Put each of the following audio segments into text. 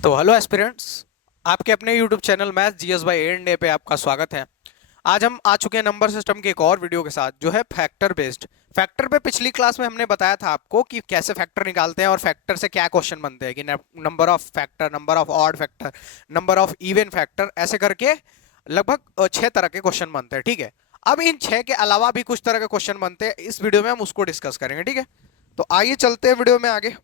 तो hello aspirants, आपके अपने YouTube channel math GS bye and day पे आपका स्वागत है। आज हम आ चुके हैं नंबर सिस्टम के एक और वीडियो के साथ जो है फैक्टर बेस्ड। फैक्टर पे पिछली क्लास में हमने बताया था आपको कि कैसे फैक्टर निकालते हैं और फैक्टर से क्या क्वेश्चन बनते हैं कि number of factor, number of odd factor, number of even factor, ऐसे करके लगभग 6 तरह के क्वेश्चन बनते हैं। ठीक है, अब इन 6 के अलावा भी कुछ तरह के क्वेश्चन बनते हैं, इस वीडियो में हम उसको डिस्कस करेंगे। ठीक है, तो आइए चलते हैं वीडियो में आगे।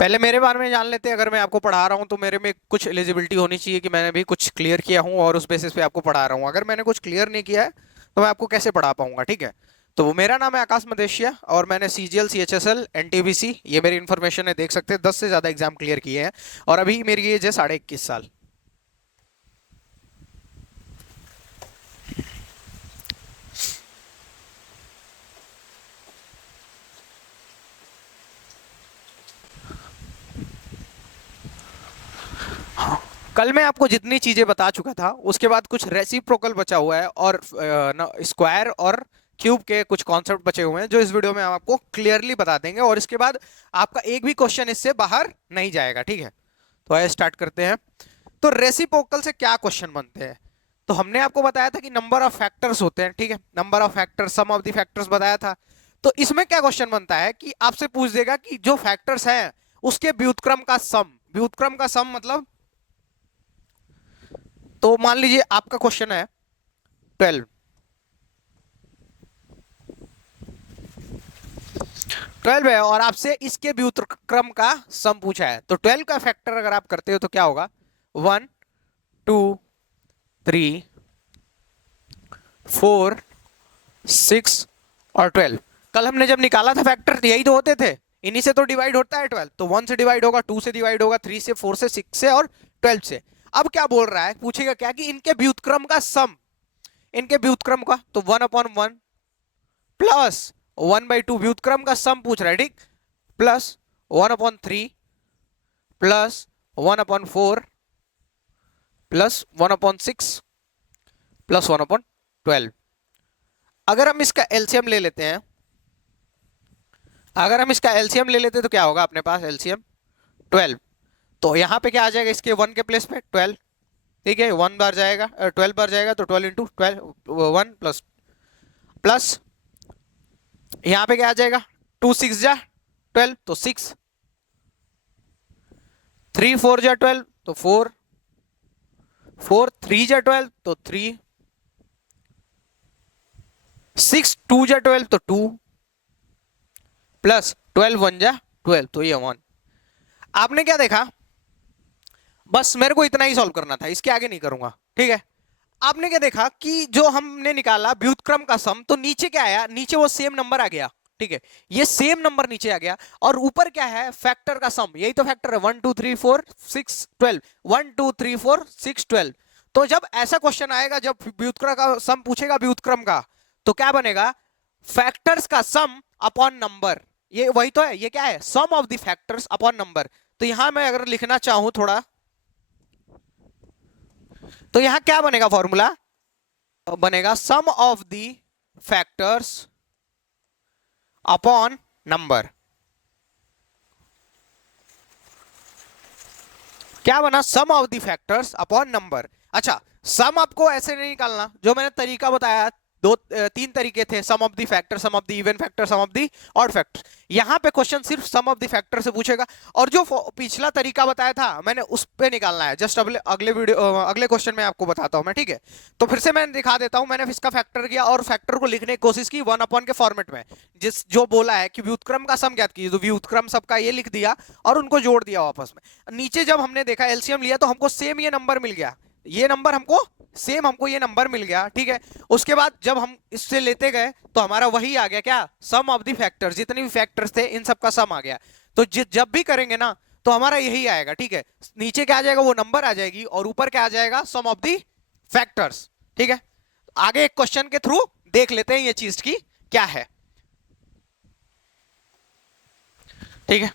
पहले मेरे बारे में जान लेते हैं। अगर मैं आपको पढ़ा रहा हूँ तो मेरे में कुछ एलिजिबिलिटी होनी चाहिए कि मैंने भी कुछ क्लियर किया हूँ और उस बेसिस पे आपको पढ़ा रहा हूँ। अगर मैंने कुछ क्लियर नहीं किया है तो मैं आपको कैसे पढ़ा पाऊंगा। ठीक है, तो वो मेरा नाम है आकाश मदेशिया और मैंने सीजीएल, सीएचएसएल, एनटीपीसी, ये मेरी इन्फॉर्मेशन है, देख सकते हैं 10 से ज़्यादा एग्जाम क्लियर किए हैं और अभी मेरी एज है 21.5 साल। हाँ, कल मैं आपको जितनी चीजें बता चुका था उसके बाद कुछ रेसिप्रोकल बचा हुआ है और स्क्वायर और क्यूब के कुछ कॉन्सेप्ट बचे हुए हैं जो इस वीडियो में हम आपको क्लियरली बता देंगे और इसके बाद आपका एक भी क्वेश्चन इससे बाहर नहीं जाएगा। ठीक है, तो आइए स्टार्ट करते हैं। तो रेसिप्रोकल से क्या क्वेश्चन बनते हैं? तो हमने आपको बताया था कि नंबर ऑफ फैक्टर्स होते हैं। ठीक है, number of factors, sum of the factors बताया था। तो इसमें क्या क्वेश्चन बनता है कि आपसे पूछ देगा कि जो फैक्टर्स हैं उसके व्युत्क्रम का सम। व्युत्क्रम का सम मतलब, तो मान लीजिए आपका क्वेश्चन है 12। 12 है और आपसे इसके व्युत्क्रम का सम पूछा है। तो 12 का फैक्टर अगर आप करते हो तो क्या होगा? 1, 2, 3, 4, 6 और 12। कल हमने जब निकाला था फैक्टर यही तो होते थे, इन्हीं से तो डिवाइड होता है 12। तो 1 से डिवाइड होगा, 2 से डिवाइड होगा, 3 से, 4 से, 6 से और 12 से। अब क्या बोल रहा है, पूछेगा क्या कि इनके व्युत्क्रम का सम, इनके व्युत्क्रम का, तो 1/1 प्लस 1/2, व्युत्क्रम का सम पूछ रहा है। ठीक, प्लस 1/3 प्लस 1/4 प्लस 1/6 प्लस 1/12। अगर हम इसका एलसीएम ले लेते हैं, अगर हम इसका एलसीएम ले लेते हैं तो क्या होगा अपने पास? एलसीएम 12। तो यहां पे क्या आ जाएगा इसके 1 के प्लेस पे? 12। ठीक है, 1 बार जाएगा, 12 बार जाएगा तो 12 इंटू 12, 1 प्लस प्लस यहां पे क्या आ जाएगा? 2 6 जा 12 तो 6, 3 4 जा 12 तो 4, 4 3 जा 12 तो 3, 6 2 जा 12 तो 2 प्लस 12 1 जा 12 तो ये 1। आपने क्या देखा? बस मेरे को इतना ही सॉल्व करना था, इसके आगे नहीं करूंगा। ठीक है, आपने क्या देखा कि जो हमने निकाला व्युत्क्रम का सम, तो नीचे क्या आया? नीचे वो सेम नंबर आ गया। ठीक है, ये सेम नंबर नीचे आ गया और ऊपर क्या है? फैक्टर का सम। यही तो फैक्टर है, 1 2 3 4 6 12, 1 2 3 4 6 12। तो जब ऐसा क्वेश्चन आएगा, जब व्युत्क्रम का सम पूछेगा व्युत्क्रम का, तो क्या बनेगा? फैक्टर्स का सम अपॉन नंबर। ये वही तो है, ये क्या है? Sum of the factors upon number. तो यहां मैं अगर लिखना चाहूं थोड़ा, तो यहां क्या बनेगा? फॉर्मूला बनेगा sum of the factors upon number. क्या बना? Sum of the factors upon number. अच्छा, सम आपको ऐसे नहीं निकालना, जो मैंने तरीका बताया, 3 तरीके थे, sum of the factor, sum of the even factor, sum of the odd factor. यहां पे क्वेश्चन सिर्फ सम ऑफ द फैक्टर से पूछेगा और जो पिछला तरीका बताया था मैंने उस पे निकालना है। जस्ट अगले अगले वीडियो अगले क्वेश्चन में आपको बताता हूं मैं। ठीक है, तो फिर से मैं दिखा देता हूं। मैंने इसका फैक्टर किया और फैक्टर को लिखने की कोशिश की 1 के फॉर्मेट में, जिस जो बोला है कि व्युत्क्रम का सम ज्ञात कीजिए, तो व्युत्क्रम सबका ये लिख दिया और उनको जोड़ दिया वापस में। नीचे जब हमने देखा एलसीएम लिया तो हमको सेम ये नंबर मिल गया, ये नंबर हमको सेम, हमको ये नंबर मिल गया। ठीक है, उसके बाद जब हम इससे लेते गए तो हमारा वही आ गया, क्या? सम ऑफ द फैक्टर्स, जितने भी फैक्टर्स थे इन सब का सम आ गया। तो जब भी करेंगे ना तो हमारा यही आएगा। ठीक है, नीचे क्या आ जाएगा? वो नंबर आ जाएगी और ऊपर क्या आ जाएगा? सम ऑफ द फैक्टर्स। ठीक है, आगे एक क्वेश्चन के थ्रू देख लेते हैं ये चीज की क्या है। ठीक है,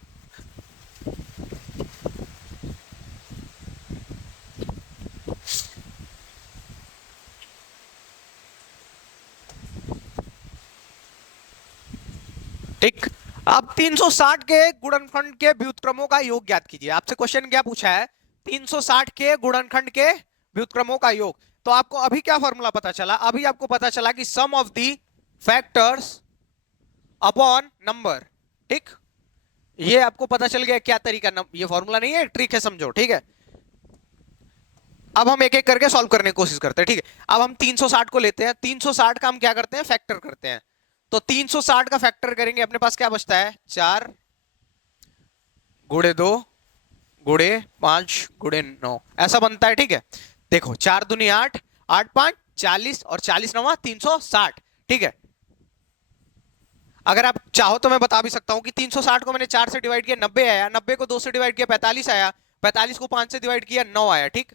ठीक। अब 360 के गुणनखंड के व्युत्क्रमों का योग ज्ञात कीजिए। आपसे क्वेश्चन क्या पूछा है, 360 के गुणनखंड के व्युत्क्रमों का योग। तो आपको अभी क्या फॉर्मूला पता चला, अभी आपको पता चला कि sum of the factors upon number. ठीक, ये आपको पता चल गया क्या तरीका, ये फॉर्मूला नहीं है, ट्रिक है, समझो। ठीक है, अब हम एक एक करके सॉल्व करने की कोशिश करते हैं। ठीक है, अब हम 360 को लेते हैं, 360 का हम क्या करते हैं, फैक्टर करते हैं। तो 360 का फैक्टर करेंगे, अपने पास क्या बचता है, 4 गुणे 2 गुणे 5 गुणे 9 ऐसा बनता है। ठीक है, देखो 4 दूनी 8, 8 5 40 और 40 नवा 360। ठीक है, अगर आप चाहो तो मैं बता भी सकता हूं कि 360 को मैंने 4 से डिवाइड किया 90 आया, 90 को 2 से डिवाइड किया 45 आया, 45 को 5 से डिवाइड किया 9 आया। ठीक,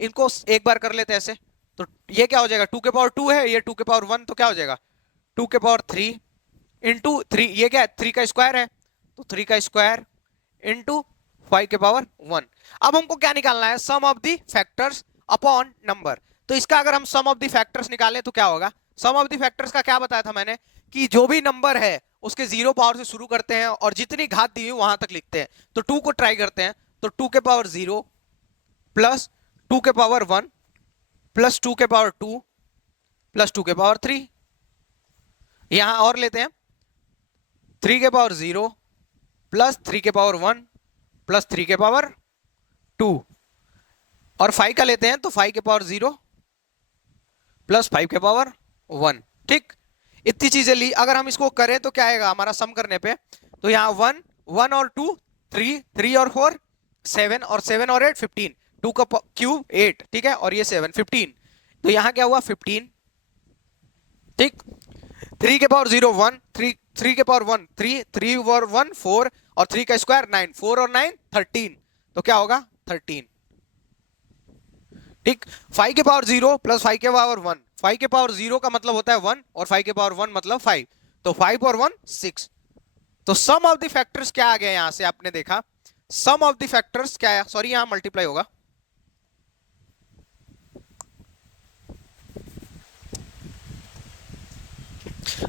इनको एक बार कर लेते हैं ऐसे। तो ये क्या हो जाएगा, 2 के पावर 2 है, ये 2 के पावर 1, तो क्या हो जाएगा 2 के पावर 3 इंटू 3, ये क्या है 3 का स्क्वायर है, तो 3 का स्क्वायर इंटू 5 के पावर 1। अब हमको क्या निकालना है, sum of the factors upon number. तो इसका अगर हम सम ऑफ दी फैक्टर्स निकालें तो क्या होगा, सम ऑफ दी फैक्टर्स का क्या बताया था मैंने कि जो भी नंबर है उसके जीरो पावर से शुरू करते हैं और जितनी घात दी हुई वहां तक लिखते हैं। तो 2 को ट्राई करते हैं, तो 2 के पावर 0 प्लस 2 के पावर 1 प्लस 2 के पावर 2 प्लस 2 के पावर 3। यहां और लेते हैं, 3 के पावर 0 प्लस 3 के पावर 1 प्लस 3 के पावर 2 और 5 का लेते हैं, तो 5 के पावर 0 प्लस 5 के पावर 1। ठीक, इतनी चीजें ली। अगर हम इसको करें तो क्या आएगा हमारा सम करने पे, तो यहाँ 1 1 और 2 3 3 और 4 7 और 7 और 8 15, 2 का क्यूब 8। ठीक है, और ये 7 15, तो यहाँ क्या हुआ 15। ठीक, 3 के पावर 0 1 3 3 के पावर 1 3 3 और 1 4 और 3 का स्क्वायर 9 4 और 9 13, तो क्या होगा 13। ठीक, 5 के पावर 0 प्लस 5 के पावर 1, 5 के पावर 0 का मतलब होता है 1 और 5 के पावर 1 मतलब 5, तो 5 और 1 6। तो सम ऑफ द फैक्टर्स क्या आ गया, यहां से आपने देखा सम ऑफ द फैक्टर्स क्या है, सॉरी यहां मल्टीप्लाई होगा।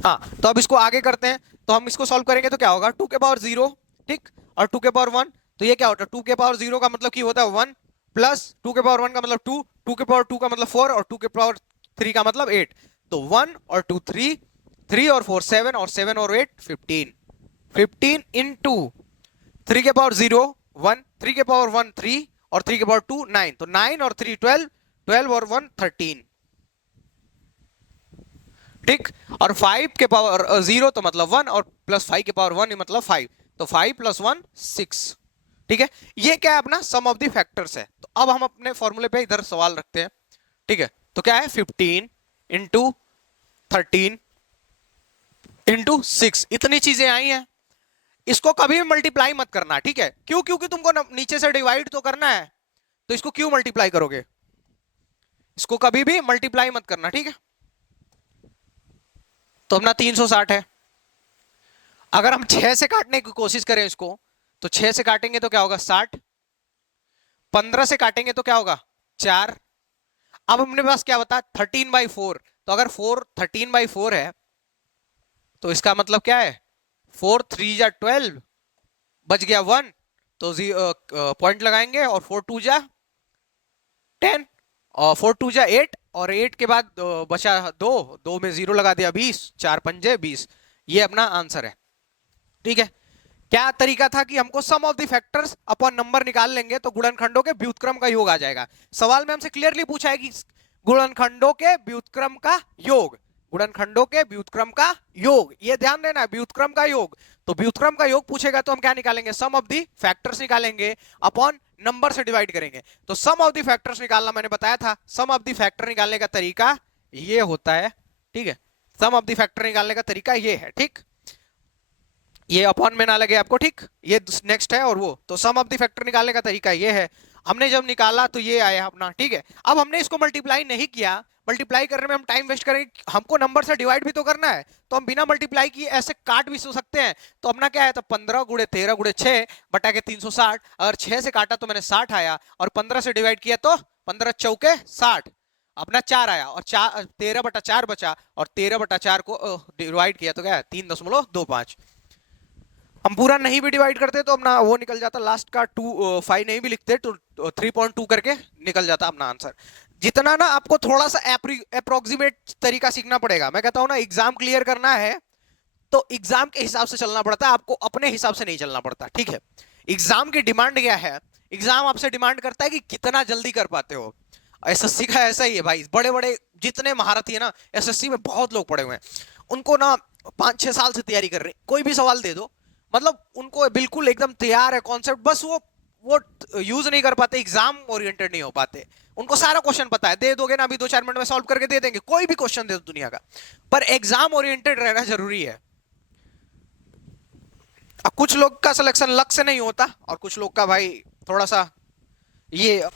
हाँ, तो अब इसको आगे करते हैं, तो हम इसको सॉल्व करेंगे तो क्या होगा 2 के पावर 0, ठीक, और 2 के पावर 1, तो ये क्या होता है 2 के पावर 0 का मतलब की होता है 1 प्लस 2 के पावर 1 का मतलब 2, 2 के पावर 2 का मतलब 4 और 2 के पावर 3 का मतलब 8, तो 1 और 2 3, 3 और 4 7 और 7 और 8 15, 15 इंटू 3 के पावर 0 1, 3 के पावर 1 3 और 3 के पावर 2 9, तो 9 और 3 12, 12 और 1 13। ठीक, और 5 के पावर 0 तो मतलब 1 और प्लस 5 के पावर 1 मतलब 5, तो 5 प्लस 1 6। ठीक है, ये क्या है अपना सम ऑफ द फैक्टर्स है। तो अब हम अपने फॉर्मूले पे इधर सवाल रखते हैं। ठीक है, तो क्या है 15 इंटू 13 इंटू 6, इतनी चीजें आई हैं। इसको कभी भी मल्टीप्लाई मत करना, ठीक है, क्यों, क्योंकि तुमको नीचे से डिवाइड तो करना है, तो इसको क्यों मल्टीप्लाई करोगे, इसको कभी भी मल्टीप्लाई मत करना। ठीक है, तो अपना 360 है। अगर हम 6 से काटने की कोशिश करें इसको, तो 6 से काटेंगे तो क्या होगा 60, 15 से काटेंगे तो क्या होगा 4। अब हमने पास क्या बता 13/4, तो अगर 13/4 है तो इसका मतलब क्या है 4 3 जा 12, बच गया 1, तो पॉइंट लगाएंगे और 4 2 जा 10 और 4 2 जा 8 और 8 के बाद बचा 2, 2 में 0 लगा दिया 20, 4 पंजे 20, ये अपना आंसर है। ठीक है, क्या तरीका था कि हमको sum of the factors upon number निकाल लेंगे तो गुणनखंडों के व्युत्क्रम का योग आ जाएगा। सवाल में हमसे क्लियरली पूछा है कि गुणनखंडों के व्युत्क्रम का योग, गुणनखंडों के व्युत्क्रम का योग, ये ध्यान देना व्युत्क्रम का योग। तो व्युत्क्रम का योग पूछेगा तो हम क्या निकालेंगे सम ऑफ द फैक्टर्स निकालेंगे अपॉन नंबर से डिवाइड करेंगे। तो सम ऑफ द फैक्टर्स निकालना मैंने बताया था, सम ऑफ द फैक्टर निकालने का तरीका ये होता है। ठीक है, सम ऑफ द फैक्टर निकालने का तरीका ये है। ठीक, ये अपॉन में ना लगे आपको, ठीक, ये नेक्स्ट है और वो, तो सम ऑफ द फैक्टर निकालने का तरीका ये है। हमने जब निकाला तो ये आया अपना। ठीक है, अब हमने इसको मल्टीप्लाई नहीं किया, मल्टीप्लाई करने में हम टाइम वेस्ट करेंगे, हमको नंबर से डिवाइड भी तो करना है, तो हम बिना मल्टीप्लाई किए ऐसे काट भी सो सकते हैं। तो अपना क्या है, तो 15 गुणे 13 गुणे 6 बटा के 360, अगर 6 से काटा तो मैंने 60 आया और 15 से डिवाइड किया तो 15 चौके 60, अपना 4 आया और 4 13 बटा 4 बचा और 13 बटा 4 को डिवाइड किया तो क्या है 3.25। हम पूरा नहीं भी डिवाइड करते तो अपना वो निकल जाता, लास्ट का 5 नहीं भी लिखते तो 3.2 करके निकल जाता अपना आंसर। जितना ना आपको थोड़ा सा अप्रोक्सीमेट तरीका सीखना पड़ेगा। मैं कहता हूं ना, एग्जाम क्लियर करना है तो एग्जाम के हिसाब से चलना पड़ता है, आपको अपने हिसाब से नहीं चलना पड़ता, ठीक है। एग्जाम की डिमांड क्या है? एग्जाम आपसे डिमांड करता है कि कितना जल्दी कर पाते हो। एसएससी का ऐसा ही है भाई, बड़े बड़े जितने महारथी है ना, एसएससी में बहुत लोग पढ़े हुए हैं, उनको ना 5-6 साल से तैयारी कर रहे हैं। कोई भी सवाल दे दो, मतलब उनको बिल्कुल एकदम तैयार है कॉन्सेप्ट, बस वो यूज नहीं कर पाते, एग्जाम ओरिएंटेड नहीं हो पाते। उनको सारा क्वेश्चन पता है, दे दोगे ना अभी 2-4 मिनट में सॉल्व करके दे देंगे, कोई भी क्वेश्चन दे दो दुनिया का, पर एग्जाम ओरिएंटेड रहना जरूरी है। अब कुछ लोग का सिलेक्शन लक से नहीं होता और कुछ लोग का भाई थोड़ा सा ये।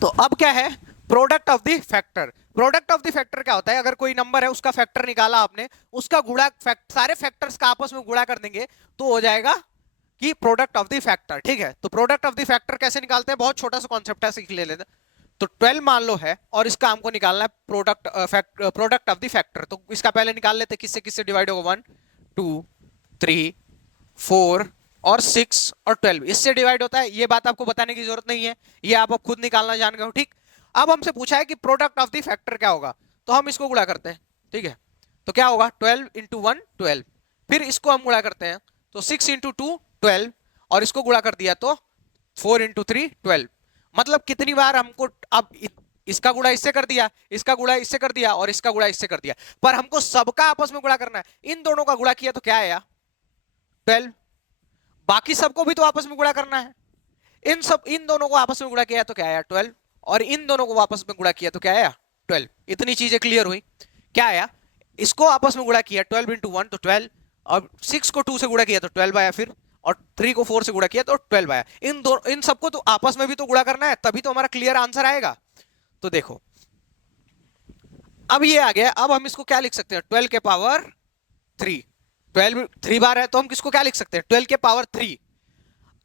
तो अब क्या है, product of the factor. Product of the factor क्या होता है? अगर कोई नंबर है, उसका फैक्टर निकाला आपने, उसका गुणा सारे फैक्टर्स का आपस में गुणा कर देंगे तो हो जाएगा कि प्रोडक्ट ऑफ द फैक्टर, ठीक है। तो प्रोडक्ट ऑफ द फैक्टर कैसे निकालते हैं? बहुत छोटा सा कॉन्सेप्ट है, सीख ले लेते। तो 12 मान लो है और इसका हमको निकालना है प्रोडक्ट ऑफ द फैक्टर। तो इसका पहले निकाल लेते, किससे किससे डिवाइड होगा? 1 2 3 4 और 6 और 12 इससे डिवाइड होता है। ये बात आपको बताने की जरूरत नहीं है, ये आप खुद निकालना जान गए हो, ठीक। अब हमसे पूछा है कि प्रोडक्ट ऑफ द फैक्टर क्या होगा, तो हम इसको गुणा करते हैं, ठीक है। तो क्या होगा? 12 इंटू 1 12, फिर इसको हम गुणा करते हैं तो 6 इंटू 2 12, और इसको गुणा कर दिया तो 4 इंटू 3 12। मतलब कितनी बार हमको, अब इसका गुणा इससे कर दिया, इसका गुणा इससे कर दिया और इसका गुणा इससे कर दिया, पर हमको सबका आपस में गुणा करना है। इन दोनों का गुणा किया तो क्या आया? 12। बाकी सबको भी तो आपस में गुणा करना है। इन दोनों को आपस में गुणा किया तो क्या आया? 12। और इन दोनों को आपस में गुणा किया तो क्या आया? 12। इतनी चीजें क्लियर हुई। क्या आया? इसको आपस में गुणा किया 12 इंटू 1 तो 12, और 6 को 2 से गुणा किया तो 12 आया, फिर और 3 को 4 से गुणा किया तो 12 आया। इन सबको तो आपस में भी तो गुणा करना है, तभी तो हमारा क्लियर आंसर आएगा। तो देखो अब ये आ गया। अब हम इसको क्या लिख सकते हैं? 12 के पावर 3। 12 3 बार है तो हम किसको क्या लिख सकते हैं? 12 के पावर 3।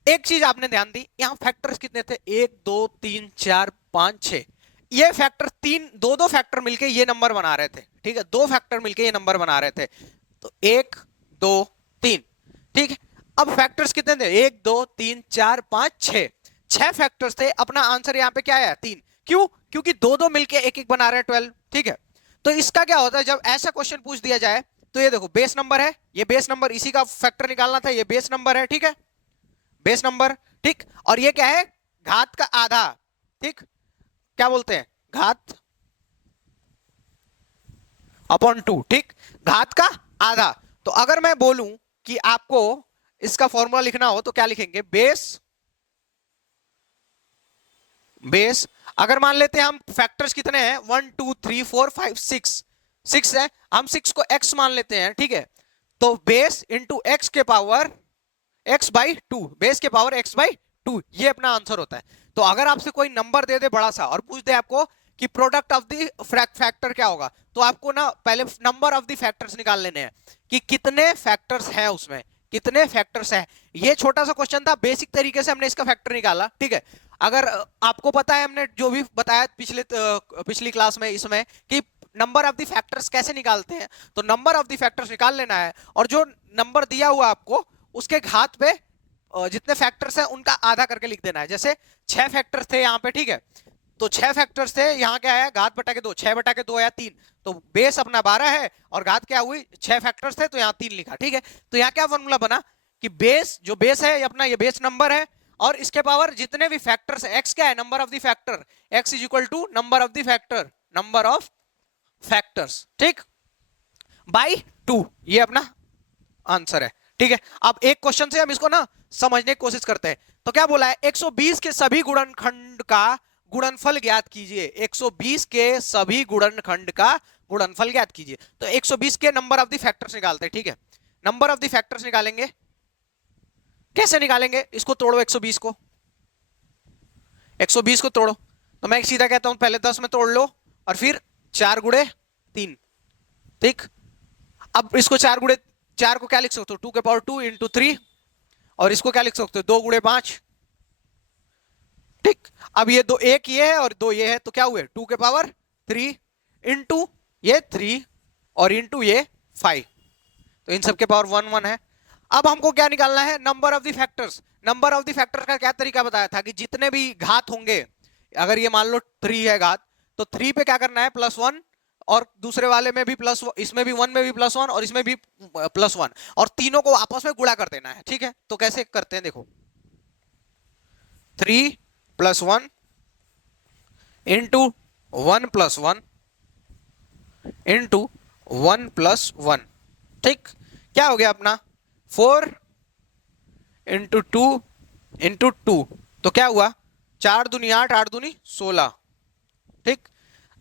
एक चीज आपने ध्यान दी, यहां फैक्टर्स कितने थे? 1 2 3 4 5 6। ये फैक्टर दो फैक्टर मिलके ये नंबर बना रहे थे, ठीक है। दो फैक्टर मिलके ये नंबर बना रहे थे, तो 1 2 3, ठीक है। अब फैक्टर्स कितने थे? 1 2 3 4 5 6। 6 फैक्टर्स थे। अपना आंसर यहां पे क्या आया? 3। क्यों? क्योंकि दो दो मिलके एक एक बना रहे हैं 12, ठीक है। तो इसका क्या होता है जब ऐसा क्वेश्चन पूछ दिया जाए, तो ये देखो बेस नंबर है, ये बेस नंबर, इसी का फैक्टर निकालना था, ये बेस नंबर है, ठीक है, बेस नंबर, ठीक। और ये क्या है? घात का आधा, ठीक। क्या बोलते हैं? घात अपॉन 2, ठीक। घात का आधा। तो अगर मैं बोलूं कि आपको इसका फॉर्मूला लिखना हो तो क्या लिखेंगे? बेस अगर मान लेते हैं हम, फैक्टर्स कितने हैं? 1 2 3 4 5 6 है, हम 6 को x मान लेते हैं, ठीक है। तो बेस इंटू एक्स के पावर x बाई 2, बेस के पावर x बाई 2, ये अपना आंसर होता है। तो अगर आपसे कोई नंबर दे दे बड़ा सा और पूछ दे आपको कि प्रोडक्ट ऑफ द फैक्टर क्या होगा, तो आपको ना पहले नंबर ऑफ द फैक्टर्स निकाल लेने हैं कि कितने फैक्टर्स हैं उसमें, कितने फैक्टर्स हैं। ये छोटा सा क्वेश्चन था, बेसिक तरीके से हमने इसका फैक्टर निकाला, ठीक है। अगर आपको पता है, हमने जो भी बताया पिछली क्लास में इसमें कि नंबर ऑफ द फैक्टर्स कैसे निकालते हैं, तो नंबर ऑफ द फैक्टर्स निकाल लेना है, और जो नंबर दिया हुआ आपको उसके घात पे जितने फैक्टर्स हैं उनका आधा करके लिख देना है। जैसे 6 फैक्टर्स थे यहाँ पे, ठीक है, तो 6 फैक्टर्स थे, यहाँ क्या है? घात बटा के 2, 6 बटा के 2 आया 3, तो बेस अपना 12 है और घात क्या हुई? 6 फैक्टर्स थे तो यहाँ 3 लिखा, ठीक है। तो यहाँ क्या फॉर्मूला बना कि बेस, जो बेस है अपना, ये बेस नंबर है, और इसके पावर जितने भी फैक्टर्स है, x क्या है? Number of the factor, x is equal to number of the factor, number of factors, ठीक, बाई 2, ये अपना आंसर है, ठीक है। अब एक क्वेश्चन से हम इसको ना समझने की कोशिश करते हैं। तो क्या बोला है? 120 के सभी गुणनखंड का गुणनफल ज्ञात कीजिए। 120 के सभी गुणनखंड का गुणनफल ज्ञात कीजिए। तो 120 के नंबर ऑफ द फैक्टर्स निकालते हैं, ठीक है। नंबर ऑफ द फैक्टर्स निकालेंगे, कैसे निकालेंगे? इसको तोड़ो, 120 को, 120 को तोड़ो। तो मैं सीधा कहता हूं पहले 10 में तोड़ लो और फिर 4 गुणे 3, ठीक। अब इसको 4 को क्या लिख सकते हो? 2 के पावर 2 इंटू 3, और इसको क्या लिख सकते हो? 2 गुणे 5, ठीक। अब ये दो, एक ये है और 2 ये है, तो क्या हुए? 2 के पावर 3 इंटू ये 3 और इंटू ये 5, तो इन सब के पावर 1 1 है। अब हमको क्या निकालना है, number of the factors. Number of the factor का क्या तरीका बताया था कि जितने भी घात होंगे, अगर ये मान लो 3 है घात, तो 3 पे क्या करना है, +1, और दूसरे वाले में भी प्लस, इसमें भी 1 में भी +1 और इसमें भी +1, और तीनों को आपस में गुणा कर देना है। ठीक है, तो कैसे करते हैं देखो, 3 + 1 इंटू 1 + 1 इंटू 1 + 1। ठीक, क्या हो गया अपना, 4 इंटू 2 इंटू 2, तो क्या हुआ, 4 दूनी 8, 8 दूनी 16। ठीक,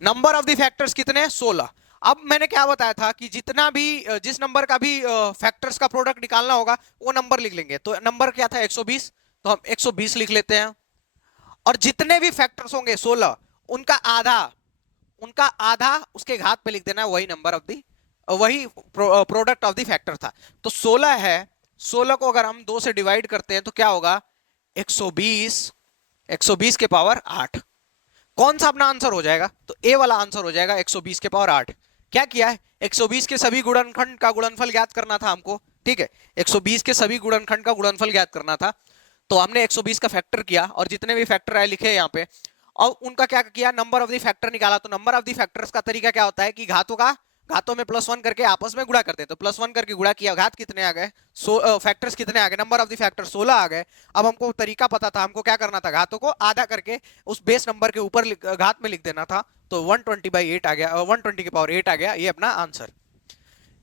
नंबर ऑफ द फैक्टर्स कितने हैं, 16। अब मैंने क्या बताया था कि जितना भी जिस नंबर का भी फैक्टर्स का प्रोडक्ट निकालना होगा वो नंबर लिख लेंगे। तो नंबर क्या था, 120, तो हम 120 लिख लेते हैं। और जितने भी फैक्टर्स होंगे 16, उनका आधा, उनका आधा उसके घात पे लिख देना है, वही नंबर ऑफ दी, वही प्रोडक्ट ऑफ द फैक्टर था। तो 16 है, 16 को अगर हम 2 से डिवाइड करते हैं तो क्या होगा, 120, 120 के पावर 8। कौन सा अपना आंसर हो जाएगा, तो ए वाला आंसर हो जाएगा 120 के पावर 8। क्या किया है, 120 के सभी गुणनखंड का गुणनफल ज्ञात करना था हमको। ठीक है, 120 के सभी गुणनखंड का गुणनफल ज्ञात करना था, तो हमने 120 का फैक्टर किया और जितने भी फैक्टर आए लिखे यहाँ पे, और उनका क्या किया, नंबर ऑफ द फैक्टर निकाला। तो नंबर ऑफ द फैक्टर्स का तरीका क्या होता है कि घातों में +1 करके आपस में गुणा करते हैं। तो +1 करके गुणा किया, घात कितने आ गए, फैक्टर्स कितने आ गए, नंबर ऑफ द फैक्टर 16 आ गए। अब हमको तरीका पता था, हमको क्या करना था, घातों को आधा करके उस बेस नंबर के ऊपर घात में लिख देना था। तो 120/8 आ गया, 120 के पावर 8 आ गया, ये अपना आंसर।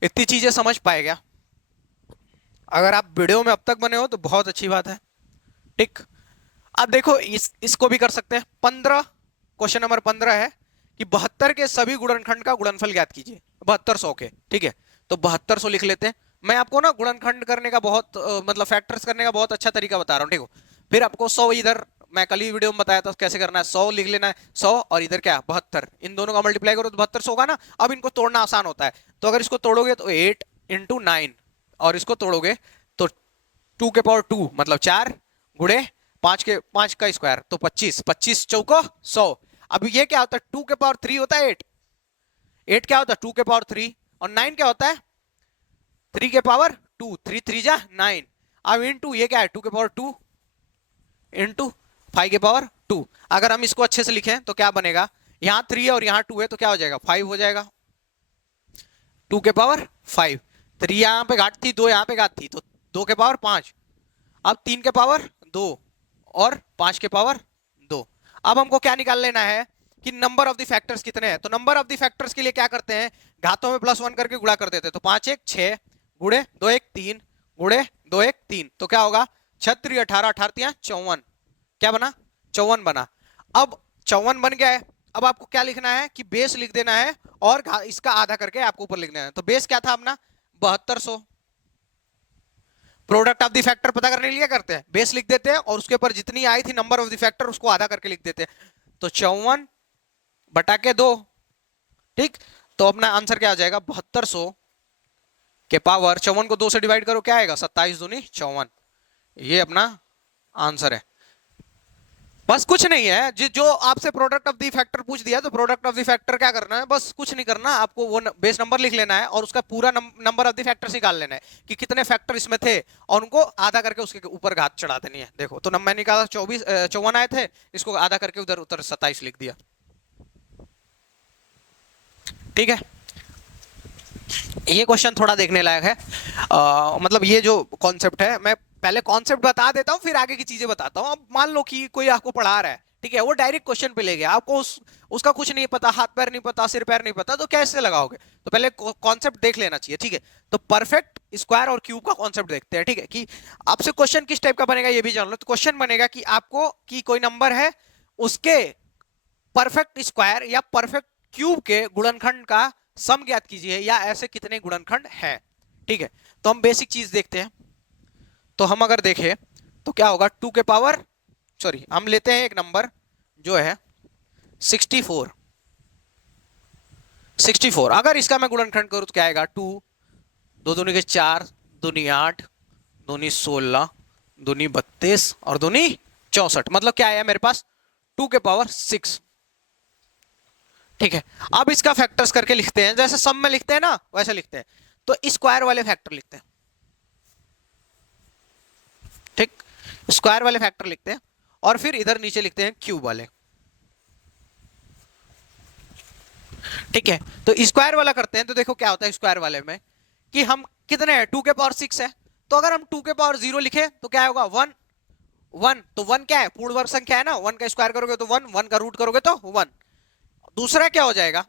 इतनी चीजें समझ पाएगा, अगर आप वीडियो में अब तक बने हो तो बहुत अच्छी बात है। ठीक, अब देखो इसको भी कर सकते हैं। 15, क्वेश्चन नंबर 15 है कि 72 के सभी गुणनखंड का गुणनफल ज्ञात कीजिए, 7200 के। ठीक है, तो 7200 लिख लेते हैं। मैं आपको ना गुणनखंड करने का बहुत मतलब फैक्टर्स करने का बहुत अच्छा तरीका बता रहा हूँ। देखो, फिर आपको 100 इधर, मैं कल ही वीडियो में बताया था कैसे करना है, 100 लिख लेना है, 100 और इधर क्या 72, इन दोनों का मल्टीप्लाई करो तो 7200 होगा ना। अब इनको तोड़ना आसान होता है, तो अगर इसको तोड़ोगे तो 8 × 9, और इसको तोड़ोगे तो 2 के पावर 2 मतलब 4 गुणे 5 का स्क्वायर तो 25, 25 चौको 100। अब ये क्या होता है, 2 के पावर 3 होता है 8, 8 क्या होता है 2 के पावर 3, और 9 क्या होता है 3 के पावर 2, 3 3 जा 9। अब इनटू ये क्या है 2 के पावर 2 इंटू 5 के पावर 2। अगर हम इसको अच्छे से लिखें तो क्या बनेगा, यहां 3 है और यहां 2 है, तो क्या हो जाएगा 5 हो जाएगा, 2 के पावर 5। 3 यहां पे घात थी, 2 यहां पे घात थी, तो 2 के पावर 5। अब 3 के पावर 2 और 5 के पावर 2। अब हमको क्या निकाल लेना है कि नंबर ऑफ द फैक्टर्स कितने हैं। तो नंबर ऑफ द फैक्टर्स के लिए क्या करते हैं, घातों में +1 करके गुणा कर देते हैं। तो 5 1 6 गुणे 2 1 3 गुणे 2 1 3, तो क्या होगा 36 18 18 54, क्या बना 54 बना। अब 54 बन गया है। अब आपको क्या लिखना है कि बेस लिख देना है और इसका आधा करके आपको ऊपर लिखना है। तो बेस क्या था अपना 7200। प्रोडक्ट ऑफ द फैक्टर पता करने के लिए करते हैं, बेस लिख देते हैं और उसके ऊपर जितनी आई थी नंबर ऑफ द फैक्टर उसको आधा करके लिख देते हैं। तो 54/2। ठीक, तो अपना आंसर क्या आ जाएगा 7200 के पावर 54 को 2 से डिवाइड करो, क्या आएगा 27 दूनी 54। ये अपना आंसर है। बस कुछ नहीं है, जो आपसे प्रोडक्ट ऑफ द फैक्टर पूछ दिया तो प्रोडक्ट ऑफ द फैक्टर क्या करना है, बस कुछ नहीं करना, आपको वो बेस नंबर लिख लेना है और उसका पूरा नंबर ऑफ द फैक्टर्स निकाल लेना है कि कितने फैक्टर इसमें थे और उनको आधा करके उसके ऊपर घात चढ़ा देनी है। देखो, तो मैंने निकाला 54 आए थे, इसको आधा करके उधर उधर 27 लिख दिया। ठीक है, ये क्वेश्चन थोड़ा देखने लायक है। मतलब ये जो कॉन्सेप्ट है, मैं पहले कॉन्सेप्ट बता देता हूँ फिर आगे की चीजें बताता हूँ। अब मान लो कि कोई आपको पढ़ा रहा है, ठीक है, वो डायरेक्ट क्वेश्चन पे ले गया, आपको उसका कुछ नहीं पता, हाथ पैर नहीं पता, सिर पैर नहीं पता, तो कैसे लगाओगे। तो पहले कॉन्सेप्ट देख लेना चाहिए। ठीक है, तो परफेक्ट स्क्वायर और क्यूब का कॉन्सेप्ट देखते हैं। ठीक है, कि आपसे क्वेश्चन किस टाइप का बनेगा ये भी जान लो। तो क्वेश्चन बनेगा कि आपको कि कोई नंबर है उसके परफेक्ट स्क्वायर या परफेक्ट क्यूब के गुणनखंड का सम ज्ञात कीजिए, या ऐसे कितने गुणनखंड हैं। ठीक है, तो हम बेसिक चीज देखते हैं। तो हम अगर देखें तो क्या होगा, 2 के पावर, सॉरी हम लेते हैं एक नंबर जो है 64। 64 अगर इसका मैं गुणनखंड करूं तो क्या आएगा 2 2 दूनी के 4 दूनी 8 दूनी 16 दूनी 32 और दूनी 64, मतलब क्या आया मेरे पास 2 के पावर 6। ठीक है, अब इसका फैक्टर्स करके लिखते हैं, जैसे सम में लिखते हैं ना वैसे लिखते हैं। तो स्क्वायर वाले फैक्टर लिखते हैं। स्क्वायर वाले फैक्टर लिखते हैं और फिर इधर नीचे लिखते हैं क्यूब वाले। ठीक है, तो स्क्वायर वाला करते हैं तो देखो क्या होता है स्क्वायर वाले में कि हम कितने हैं, 2 के पावर 6 है, तो अगर हम 2 के पावर 0 लिखे तो क्या होगा, 1। 1 तो 1 क्या है, पूर्ण वर्ग संख्या है ना, 1 का स्क्वायर करोगे तो 1, 1 का रूट करोगे तो 1। दूसरा क्या हो जाएगा,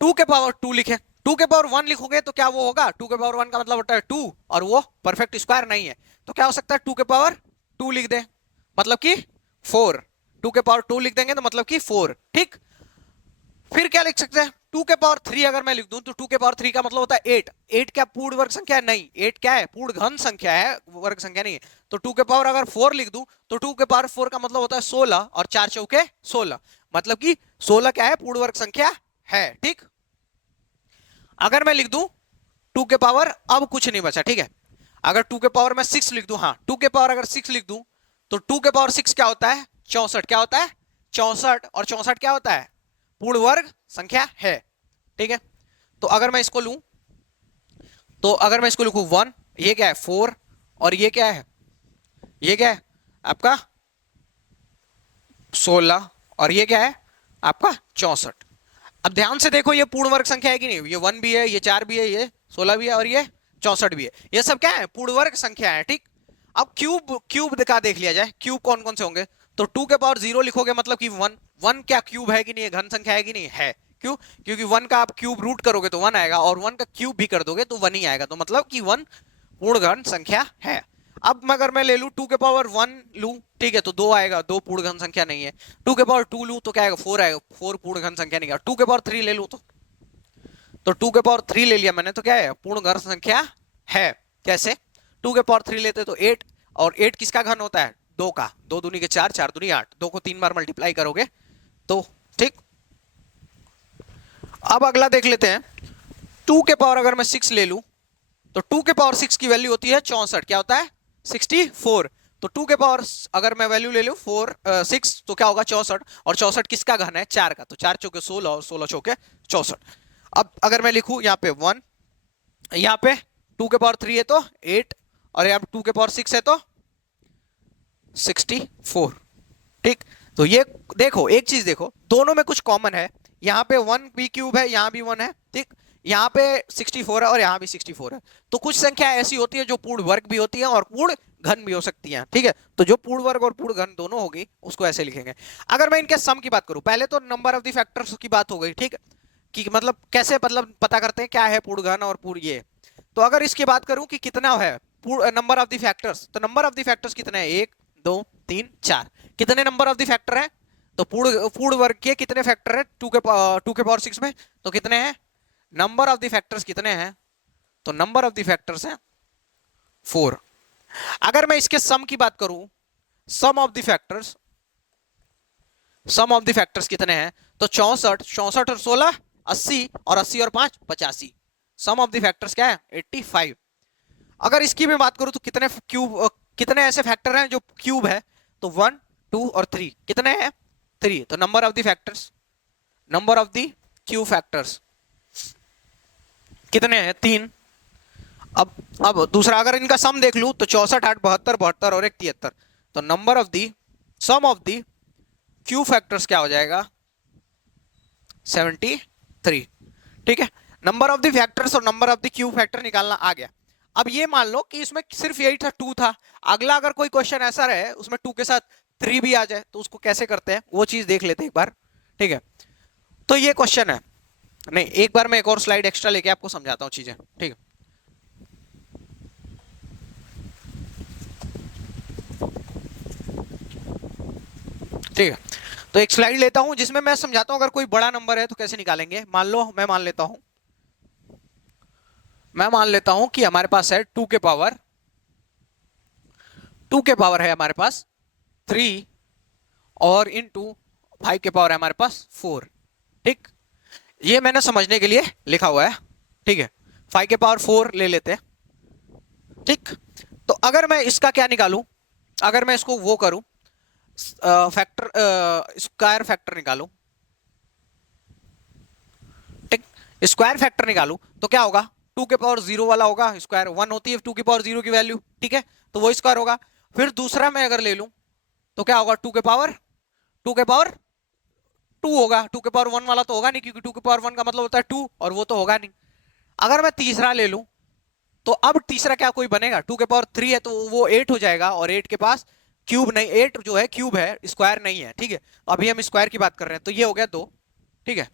2 के पावर 2 लिखे, 2 के पावर 1 लिखोगे तो क्या वो होगा, 2 के पावर 1 का मतलब होता है 2 और वो परफेक्ट स्क्वायर नहीं है, तो क्या हो सकता है 2 के पावर 2 लिख दे मतलब कि 4। 2 के पावर 2 लिख देंगे तो मतलब कि 4। ठीक, फिर क्या लिख सकते हैं, 2 के पावर 3 अगर मैं लिख दूं तो 2 के पावर 3 का मतलब होता है 8। 8 क्या पूर्ण वर्ग संख्या है, नहीं, 8 क्या है, पूर्ण घन संख्या है, वर्ग संख्या नहीं है। तो 2 के पावर अगर 4 लिख दूं तो 2 के पावर 4 का मतलब होता है 16 और 4 चौके 16, मतलब कि 16 क्या है, पूर्ण वर्ग संख्या है। ठीक, अगर मैं लिख दूं 2 के पावर, अब कुछ नहीं बचा, ठीक है, अगर 2 के पावर मैं 6 लिख दूं, हाँ 2 के पावर अगर 6 लिख दूं तो 2 के पावर 6 क्या होता है, 64। क्या होता है, 64, और 64 क्या होता है, पूर्ण वर्ग संख्या है। ठीक है, तो अगर मैं इसको लूं, तो अगर मैं इसको लिखूं 1, ये क्या है 4, और ये क्या है, ये क्या है आपका 16, और ये क्या है आपका 64। अब ध्यान से देखो ये पूर्ण वर्ग संख्या है कि नहीं, ये 1 भी है, ये 4 भी है, ये 16 भी है और ये 64 भी है, ये सब क्या है, पूर्ण वर्ग संख्या है। ठीक, अब क्यूब, क्यूब दिखा देख लिया जाए, क्यूब कौन कौन से होंगे, तो 2 के पावर 0 लिखोगे मतलब कि 1। 1 क्या क्यूब है कि नहीं है, घन संख्या है कि नहीं है, क्यों, क्योंकि 1 का आप क्यूब रूट करोगे तो 1 आएगा, और 1 का क्यूब भी कर दोगे तो 1 ही आएगा, तो मतलब कि 1 पूर्ण घन संख्या है। अब अगर मैं ले लूं 2 के पावर 1 लूं, ठीक है, तो 2 आएगा, 2 पूर्ण घन संख्या नहीं है। 2 के पावर 2 लूं तो क्या आएगा, 4 आएगा, 4 पूर्ण घन संख्या नहीं है। 2 के पावर 3 ले लूं तो 2 के पावर 3 ले लिया मैंने तो क्या है, पूर्ण घन संख्या है। कैसे, 2 के पावर 3 लेते तो 8, और 8 किसका घन होता है, 2 का, 2 दूनी के 4, 4 दूनी 8, 2 को 3 बार मल्टीप्लाई करोगे तो। ठीक, अब अगला देख लेते हैं, 2 के पावर अगर मैं 6 ले लूं तो 2 के पावर 6 की वैल्यू होती है 64, क्या होता है 64। तो 2 के पावर अगर मैं वैल्यू ले लूं 6 तो क्या होगा 64, और 64 किसका घन है, 4 का, तो 4 चौके 16 और 16 चौके 64। अब अगर मैं लिखूं यहाँ पे 1, यहाँ पे 2 के पावर 3 है तो 8, और यहाँ पे 2 के पावर 6 है तो 64। ठीक, तो ये देखो एक चीज देखो, दोनों में कुछ कॉमन है, यहाँ पे 1 भी क्यूब है, यहाँ भी 1 है। ठीक, यहाँ पे 64 है और यहाँ भी 64 है, तो कुछ संख्या ऐसी होती है जो पूर्ण वर्ग भी होती है और पूर्ण घन भी हो सकती हैं। ठीक है, तो जो पूर्ण वर्ग और पूर्ण घन दोनों होगी उसको ऐसे लिखेंगे। अगर मैं इनके सम की बात करूं, पहले तो नंबर ऑफ द फैक्टर्स की बात हो गई, ठीक है, कि मतलब कैसे, मतलब पता करते हैं क्या है पूर्ण घन और पूर्ण ये। तो अगर इसकी बात करूं कि कितना है नंबर ऑफ द फैक्टर्स, तो नंबर ऑफ द फैक्टर्स कितने हैं, 1 2 3 4, कितने नंबर ऑफ द फैक्टर है, तो पूर्ण पूर्ण वर्ग के कितने फैक्टर है 2 के पावर 6 में, तो कितने हैं, नंबर ऑफ द फैक्टर्स कितने हैं, तो नंबर ऑफ द फैक्टर्स हैं 4। अगर मैं इसके सम की बात करूं, sum of the factors, sum of the factors कितने हैं, तो 64, 64 और 16 80, और 80 और 5 85, सम ऑफ द फैक्टर्स क्या है 85। अगर इसकी मैं बात करूं तो कितने क्यूब, कितने ऐसे फैक्टर हैं जो क्यूब है, तो 1 2 और 3, कितने हैं 3, तो number of the factors, number of the cube factors कितने हैं 3। अब दूसरा अगर इनका सम देख लूं तो 64 8 72 72 और 1 73, तो number of the sum of the cube factors क्या हो जाएगा 73। ठीक है, नंबर ऑफ द फैक्टर्स और number of the cube factor निकालना आ गया। अब ये मान लो कि इसमें सिर्फ यही था 2 था, अगला अगर कोई क्वेश्चन ऐसा रहे उसमें 2 के साथ 3 भी आ जाए तो उसको कैसे करते हैं वो चीज देख लेते हैं एक बार। ठीक है, तो ये क्वेश्चन है, नहीं एक बार मैं एक और स्लाइड एक्स्ट्रा लेके आपको समझाता हूँ चीजें। ठीक है, ठीक है, तो एक स्लाइड लेता हूं जिसमें मैं समझाता हूं अगर कोई बड़ा नंबर है तो कैसे निकालेंगे। मान लो मैं मान लेता हूं कि हमारे पास है 2 के पावर है हमारे पास 3, और इनटू 5 के पावर है हमारे पास 4। ठीक, ये मैंने समझने के लिए लिखा हुआ है। ठीक है, 5 के पावर 4 ले लेते हैं। ठीक, तो अगर मैं इसका क्या निकालूं, अगर मैं इसको वो करूं फैक्टर, स्क्वायर फैक्टर निकालूं, ठीक, स्क्वायर फैक्टर निकालूं तो क्या होगा, 2 के पावर 0 वाला होगा स्क्वायर, 1 होती है 2 के पावर 0 की वैल्यू। ठीक है, तो वो स्क्वायर होगा। फिर दूसरा मैं अगर ले लूं तो क्या होगा, 2 होगा। 2 के पावर 1 वाला तो होगा नहीं, क्योंकि 2 के पावर 1 का मतलब होता है 2, और वो तो होगा नहीं। अगर मैं तीसरा ले लूं तो अब तीसरा क्या कोई बनेगा, 2 के पावर 3 है तो वो 8 हो जाएगा, और 8 के पास क्यूब नहीं, 8 जो है क्यूब है, स्क्वायर नहीं है, ठीक है। अभी हम स्क्वायर की बात कर रहे हैं, तो ये हो गया 2, ठीक है।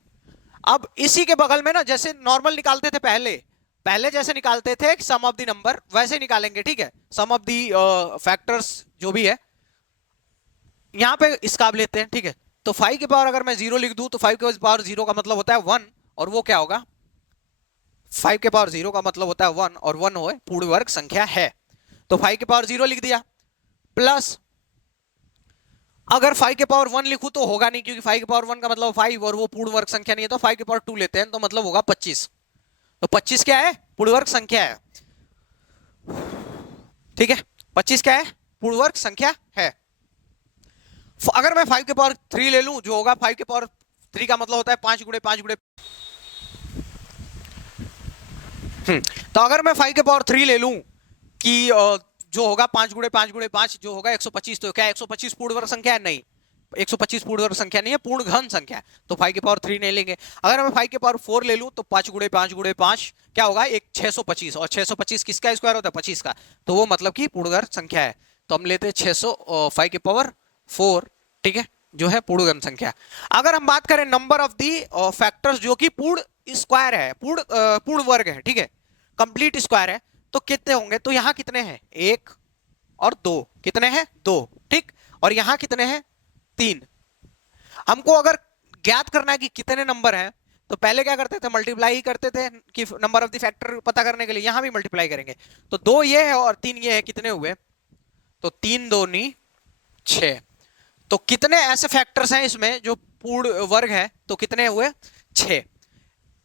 अब इसी के बगल में ना, जैसे नॉर्मल निकालते थे पहले पहले जैसे निकालते थे सम ऑफ द नंबर, वैसे निकालेंगे, ठीक है। सम ऑफ द फैक्टर्स जो भी है, यहां पे इसका आप लेते हैं, ठीक है। तो 5 के पावर अगर मैं 0 लिख दूं तो 5 के पावर 0 का मतलब होता है 1, और वो क्या होगा, 5 के पावर 0 का मतलब होता है 1, और 1 हो पूर्ण वर्ग संख्या है। तो 5 के पावर 0 लिख दिया, प्लस अगर 5 के पावर 1 लिखूं तो होगा नहीं, क्योंकि 5 के पावर 1 का मतलब 5, और वो पूर्ण वर्ग संख्या नहीं है, तो 5 के पावर 2 लेते हैं, तो मतलब होगा 25। तो 25 क्या है, पूर्ण वर्ग संख्या है, ठीक है। 25 क्या है, पूर्ण वर्ग संख्या है। अगर मैं 5 के पावर 3 ले लूं, जो होगा 5 के पावर 3 का मतलब होता है 5 गुणे 5 गुणे, तो अगर मैं 5 के पावर 3 ले लूं कि जो होगा 5 गुणे 5 गुणे 5 जो होगा 125, तो क्या 125 पूर्ण वर्ग संख्या है, नहीं, 125 पूर्ण वर्ग संख्या नहीं है, पूर्ण घन संख्या है, तो 5 के पावर 3 नहीं लेंगे। अगर मैं 5 के पावर 4 ले लूं तो 5 गुणे 5 गुणे 5 क्या होगा, एक 625, और 625 किसका स्क्वायर होता है, 25 का, तो वो मतलब कि पूर्ण वर्ग संख्या है। तो हम लेते हैं 600 5 के पावर 4, ठीक है, जो है पूर्ण घन संख्या। अगर हम बात करें नंबर ऑफ दी फैक्टर्स जो कि पूर्ण स्क्वायर है, पूर्ण वर्ग है, ठीक है, कंप्लीट स्क्वायर है, तो कितने होंगे, तो यहां कितने हैं, 1 और 2, कितने हैं, 2, ठीक। और यहां कितने हैं, 3। हमको अगर ज्ञात करना है कि कितने नंबर हैं, तो पहले क्या करते थे, मल्टीप्लाई ही करते थे कि नंबर ऑफ द फैक्टर पता करने के लिए, यहां भी मल्टीप्लाई करेंगे। तो 2 ये है और 3 ये है, कितने हुए, तो 3 दूनी 6। तो कितने ऐसे फैक्टर्स हैं इसमें जो पूर्ण वर्ग है, तो कितने हुए, 6।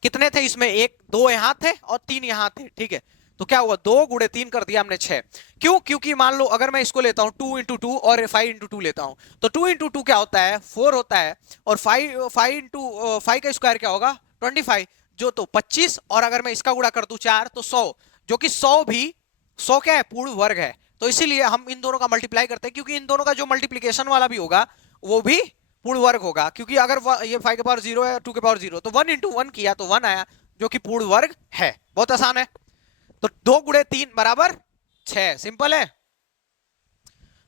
कितने थे इसमें, 1 2 यहां थे और 3 यहां थे, ठीक है। तो क्या हुआ, 2 गुणे 3 कर दिया हमने 6। क्यों, क्योंकि मान लो अगर मैं इसको लेता हूं 2 इंटू 2 और 5 इंटू 2 लेता हूं, तो 2 इंटू 2 क्या होता है, 4 होता है, और 5 इंटू 5 का स्क्वायर क्या होगा, 25, जो तो 25, और अगर मैं इसका गुणा कर दूं 4 तो 100, जो कि 100 भी 100 क्या है, पूर्ण वर्ग है। तो इसीलिए हम इन दोनों का मल्टीप्लाई करते हैं, क्योंकि इन दोनों का जो मल्टीप्लीकेशन वाला भी होगा वो भी पूर्ण वर्ग होगा, क्योंकि अगर ये 5 के पावर 0 है, 2 के पावर 0, तो 1 इंटू 1 किया तो 1 आया, जो कि पूर्ण वर्ग है। बहुत आसान है। तो 2 गुणे 3 बराबर 6, सिंपल है।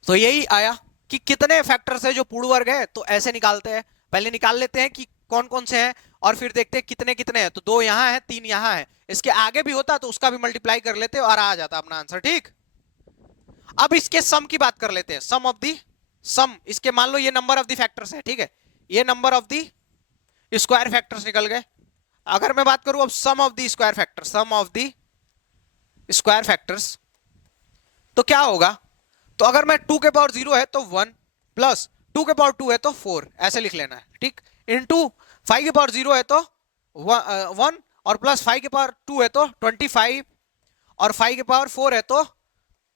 तो यही आया कि कितने फैक्टर्स है जो पूर्ण वर्ग है, तो ऐसे निकालते हैं, पहले निकाल लेते हैं कि कौन कौन से हैं, और फिर देखते हैं कितने कितने हैं। तो 2 यहां है, 3 यहां है, इसके आगे भी होता तो उसका भी मल्टीप्लाई कर लेते और आ जाता अपना आंसर, ठीक। अब इसके सम की बात कर लेते हैं, सम ऑफ दी सम, इसके मान लो ये नंबर ऑफ दी फैक्टर्स है, ठीक है, ये number of the square factors निकल गए। अगर मैं बात करूं अब sum of the square factors, sum of the square factors, तो क्या होगा, तो अगर मैं 2 के पावर 0 है तो 1, प्लस 2 के पावर 2 है तो 4, ऐसे लिख लेना है, ठीक। इनटू 5 के पावर 0 है तो 1, और प्लस 5 के पावर 2 है तो 25, और 5 के पावर 4 है तो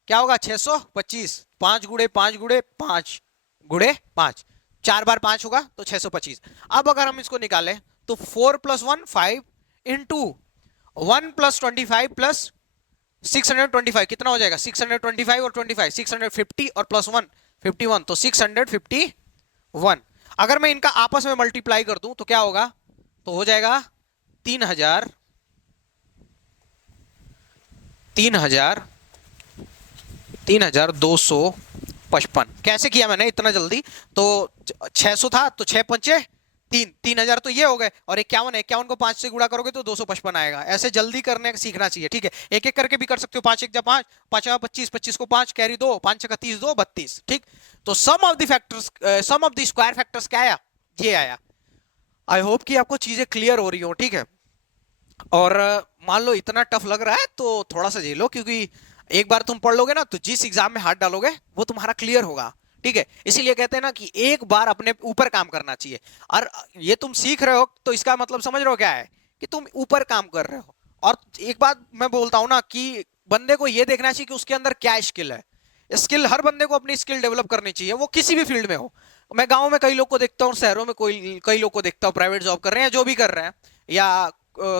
क्या होगा, 625, 5 गुणे 5 गुणे 5 गुणे 5, 4 बार 5 होगा तो 625। अब अगर हम इसको निकालें तो 4 प्लस 1 5 इंटू 1 प्लस 25 प्लस 625 कितना हो जाएगा, 625 और 25 650, और प्लस 1 51, तो 651। अगर मैं इनका आपस में मल्टीप्लाई कर दूं तो क्या होगा, तो हो जाएगा 3255। कैसे किया मैंने इतना जल्दी, तो 600 था तो 6 पंचे 3000 तो ये हो गए, और 51 को 5 से गुणा करोगे तो 255 आएगा। ऐसे जल्दी करने सीखना चाहिए, ठीक है। एक एक करके भी कर सकते हो, 5 1 जा 5, 5 25, 25 को 5 कैरी 2, 5 6 30 2 32, ठीक। तो sum of the factors, sum of the square factors क्या आया, ये आया। आई होप कि आपको चीजें क्लियर हो रही हो, ठीक है। और मान लो इतना टफ लग रहा है तो थोड़ा सा झेलो, क्योंकि एक बार तुम पढ़ लोगे ना तो जिस एग्जाम में हाथ डालोगे वो तुम्हारा क्लियर होगा, ठीक है। इसीलिए कहते हैं ना कि एक बार अपने ऊपर काम करना चाहिए। और ये तुम सीख रहे हो तो इसका मतलब समझ रहे हो क्या है, कि तुम ऊपर काम कर रहे हो। और एक बात मैं बोलता हूं ना कि बंदे को ये देखना चाहिए कि उसके अंदर क्या स्किल है। स्किल, हर बंदे को अपनी स्किल डेवलप करनी चाहिए, वो किसी भी फील्ड में हो। मैं गांव में कई लोग को देखता हूँ, शहरों में कई लोग को देखता हूँ, प्राइवेट जॉब कर रहे हैं, जो भी कर रहे हैं, या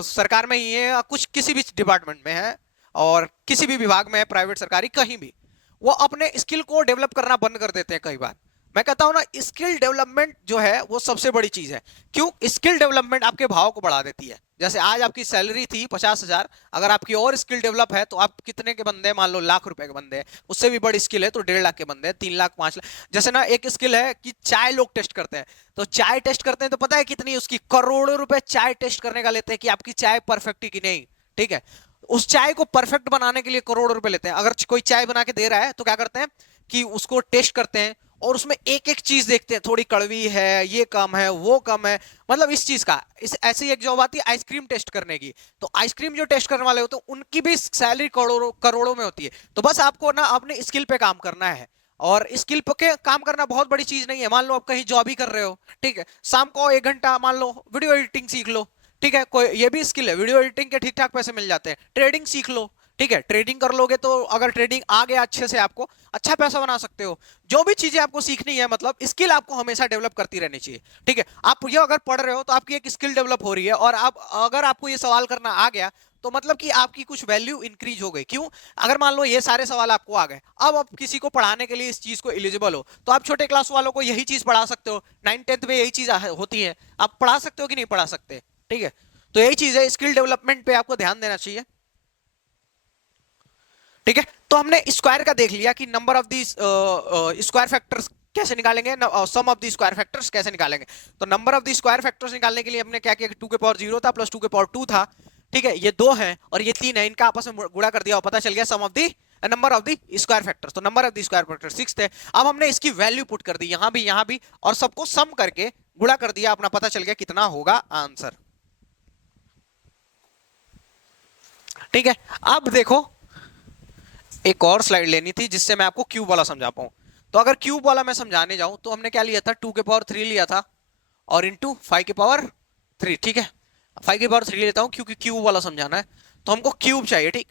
सरकार में ही है, या कुछ किसी भी डिपार्टमेंट में है, और किसी भी विभाग में है, प्राइवेट सरकारी कहीं भी, वो अपने स्किल को डेवलप करना बंद कर देते हैं कई बार। मैं कहता हूं ना, स्किल डेवलपमेंट जो है वो सबसे बड़ी चीज है। क्यों? स्किल डेवलपमेंट आपके भाव को बढ़ा देती है। जैसे आज आपकी सैलरी थी 50,000, अगर आपकी और स्किल डेवलप है तो आप कितने के बंदे हैं, मान लो लाख रुपए के बंदे हैं, उससे भी बड़ी स्किल है तो 1.5 लाख के बंदे हैं, 3 लाख 5 लाख। जैसे ना एक स्किल है कि चाय लोग टेस्ट करते हैं, तो चाय टेस्ट करते हैं तो पता है कितनी उसकी करोड़ों रुपए चाय टेस्ट करने का लेते हैं कि आपकी चाय परफेक्ट है कि नहीं। ठीक है, उस चाय को परफेक्ट बनाने के लिए करोड़ों रुपए लेते हैं। अगर कोई चाय बना के दे रहा है तो क्या करते हैं कि उसको टेस्ट करते हैं और उसमें एक एक चीज देखते हैं, थोड़ी कड़वी है, ये कम है, वो कम है, मतलब इस चीज का। इस ऐसी एक जॉब आती है आइसक्रीम टेस्ट करने की, तो आइसक्रीम जो टेस्ट करने वाले होते हैं उनकी भी सैलरी करोड़ों करोड़ों में होती है। तो बस आपको ना अपने स्किल पे काम करना है, और स्किल पे काम करना बहुत बड़ी चीज नहीं है। मान लो आप कहीं जॉब ही कर रहे हो, ठीक है, शाम को 1 घंटा मान लो वीडियो एडिटिंग सीख लो, ठीक है, कोई ये भी स्किल है, वीडियो एडिटिंग के ठीक ठाक पैसे मिल जाते हैं। ट्रेडिंग सीख लो, ठीक है, ट्रेडिंग कर लोगे तो अगर ट्रेडिंग आ गया अच्छे से, आपको अच्छा पैसा बना सकते हो। जो भी चीजें आपको सीखनी है, मतलब स्किल आपको हमेशा डेवलप करती रहनी चाहिए। ठीक है, आप ये अगर पढ़ रहे हो तो आपकी एक स्किल डेवलप हो रही है, और आप अगर आपको ये सवाल करना आ गया तो मतलब कि आपकी कुछ वैल्यू इंक्रीज हो गई। क्यों? अगर मान लो ये सारे सवाल आपको आ गए, अब आप किसी को पढ़ाने के लिए इस चीज को एलिजिबल हो, तो आप छोटे क्लास वालों को यही चीज पढ़ा सकते हो। 9th 10th में यही चीज होती है, आप पढ़ा सकते हो कि नहीं पढ़ा सकते? ठीक है, तो यही चीज है, स्किल डेवलपमेंट पे आपको ध्यान देना चाहिए। ठीक है, तो हमने स्क्वायर का देख लिया कि number of the square factors कैसे निकालेंगे, सम ऑफ दी स्क्वायर फैक्टर्स कैसे निकालेंगे। तो number of the square factors निकालने के लिए हमने क्या किया कि 2 के पावर 0 था प्लस 2 के पावर 2 था। ठीक है, ये 2 है और ये 3 है, इनका आपस में गुणा कर दिया और पता चल गया sum of the number of the square factors. तो number of the square factor 6 थे। अब हमने इसकी वैल्यू पुट कर दी यहां भी और सबको सम करके गुणा कर दिया, अपना पता चल गया कितना होगा आंसर। ठीक है, अब देखो एक और स्लाइड लेनी थी जिससे मैं आपको क्यूब वाला समझा पाऊं। तो अगर क्यूब वाला मैं समझाने जाऊं तो हमने क्या लिया था, 2 के पावर 3 लिया था और इंटू 5 के पावर 3। ठीक है, 5 के पावर 3 लेता हूं क्योंकि क्यूब वाला समझाना है, तो हमको क्यूब चाहिए। ठीक,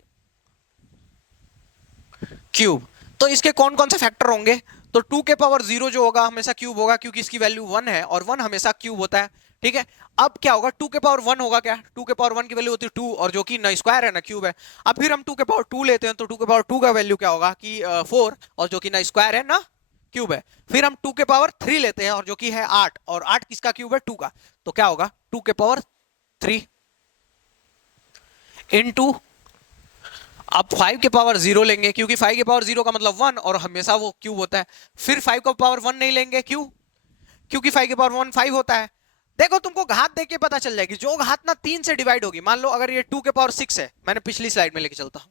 क्यूब, तो इसके कौन कौन से फैक्टर होंगे? तो 2 के पावर 0 जो होगा हमेशा क्यूब होगा क्योंकि इसकी वैल्यू 1 है और 1 हमेशा क्यूब होता है। ठीक है, अब क्या होगा, 2 के पावर 1 होगा क्या, 2 के पावर 1 की वैल्यू होती है 2 और जो कि ना स्क्वायर है ना क्यूब है। अब फिर हम 2 के पावर 2 लेते हैं तो 2 के पावर 2 का वैल्यू क्या होगा कि 4 और जो कि ना स्क्वायर है ना क्यूब है। फिर हम 2 के पावर 3 लेते हैं और जो कि है 8 और 8 किसका क्यूब है, 2 का, तो क्या होगा 2 के पावर 3 इनटू, अब 5 के पावर 0 लेंगे क्योंकि 5 के पावर 0 का मतलब 1 और हमेशा वो क्यूब होता है। फिर 5 का पावर 1 नहीं लेंगे, क्यों? क्योंकि 5 के पावर 1 5 होता है। देखो तुमको घात देख के पता चल जाएगी, जो घात ना 3 से डिवाइड होगी, मान लो अगर ये 2 के पावर 6 है, मैंने पिछली स्लाइड में लेके चलता हूं,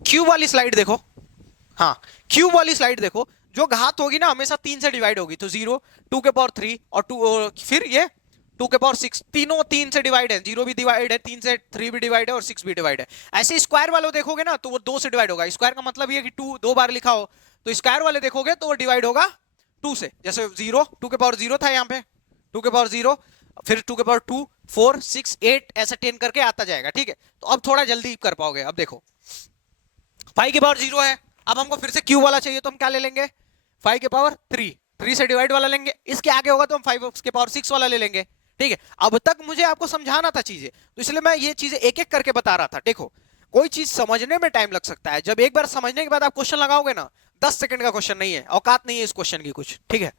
क्यूब वाली स्लाइड देखो, हाँ क्यूब वाली स्लाइड देखो, जो घात होगी ना हमेशा 3 से डिवाइड होगी, तो 0, 2 के पावर 3 और 2, फिर ये 2 के पावर 6, तीनों 3 से डिवाइड है, 0 भी डिवाइड है 3 से, 3 भी डिवाइड है और 6 भी डिवाइड है। ऐसे स्क्वायर वाले देखोगे ना तो वो 2 से डिवाइड होगा, स्क्वायर का मतलब ये कि 2 दो बार लिखा हो, तो स्क्वायर वाले देखोगे तो वो डिवाइड होगा 2 से। जैसे 0, 2 के पावर 0 था यहाँ पे, 2 के पावर 0, फिर 2 के पावर 2, 4, 6, 8 ऐसे 10 करके आता जाएगा। ठीक है, तो अब थोड़ा जल्दी कर पाओगे। अब देखो 5 के पावर 0 है, अब हमको फिर से क्यूब वाला चाहिए तो हम क्या ले लेंगे, 5 के पावर 3, 3 से डिवाइड वाला लेंगे, इसके आगे होगा तो हम 5 के पावर 6 वाला ले लेंगे। ठीक है, अब तक मुझे आपको समझाना था चीजें, तो इसलिए मैं ये चीजें एक एक करके बता रहा था। देखो कोई चीज समझने में टाइम लग सकता है, जब एक बार समझने के बाद आप क्वेश्चन लगाओगे ना, 10 सेकंड का क्वेश्चन नहीं है, औकात नहीं है इस क्वेश्चन की कुछ। ठीक है,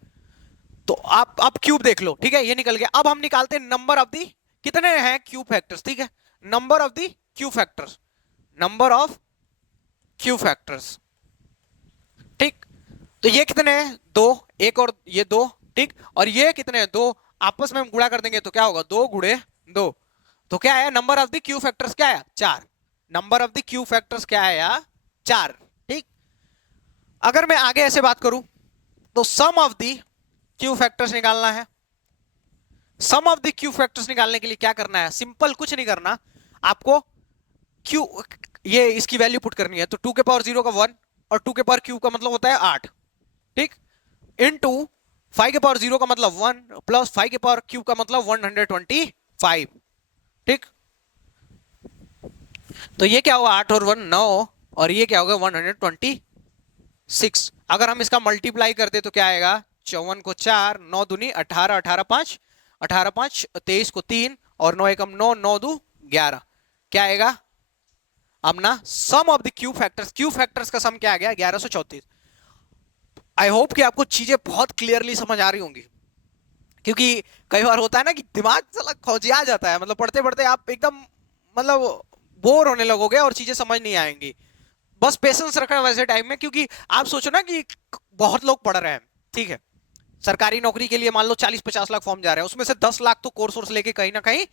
तो आप क्यूब देख लो। ठीक है, ये निकल गया। अब हम निकालते हैं नंबर ऑफ दी, कितने हैं क्यूब फैक्टर्स। ठीक है, number of the cube factors, number of cube factors. ठीक, तो ये कितने हैं, 2, एक और ये 2, ठीक, और ये कितने हैं, 2, आपस में हम गुणा कर देंगे तो क्या होगा, 2 गुणे 2, तो क्या आया, number of the Q factors क्या आया, 4। Number of the Q factors क्या आया, 4। ठीक, अगर मैं आगे ऐसे बात करूं तो sum of the Q factors निकालना है। Sum of the Q factors निकालने के लिए क्या करना है, सिंपल, कुछ नहीं करना आपको, क्यू ये इसकी वैल्यू पुट करनी है। तो 2 के पावर 0 का 1 और 2 के पावर क्यू का मतलब होता है 8। ठीक, इनटू 5 के पावर 0 का मतलब 1 प्लस 5 के पावर क्यूब का मतलब 125। ठीक, तो ये क्या होगा, 8 और 1 9 और ये क्या होगा 126। अगर हम इसका मल्टीप्लाई कर दे तो क्या आएगा, 54 को 4, 9 दूनी 18, 18 5, 18 5 23 को 3 और 9 एकम 9, 9 दू 11, क्या आएगा अब ना सम ऑफ द क्यूब फैक्टर्स का सम क्या आ गया 1134। आई होप कि आपको चीजें बहुत क्लियरली समझ आ रही होंगी, क्योंकि कई बार होता है ना कि दिमाग साला खौजिया जाता है, मतलब पढ़ते पढ़ते आप एकदम मतलब बोर होने लगोगे और चीजें समझ नहीं आएंगी। बस पेशेंस रखना वैसे टाइम में, क्योंकि आप सोचो ना कि बहुत लोग पढ़ रहे हैं, ठीक है, सरकारी नौकरी के लिए मान लो 40-50 लाख फॉर्म जा रहे हैं, उसमें से 10 लाख तो कोर्स वोर्स लेके कहीं ना कहीं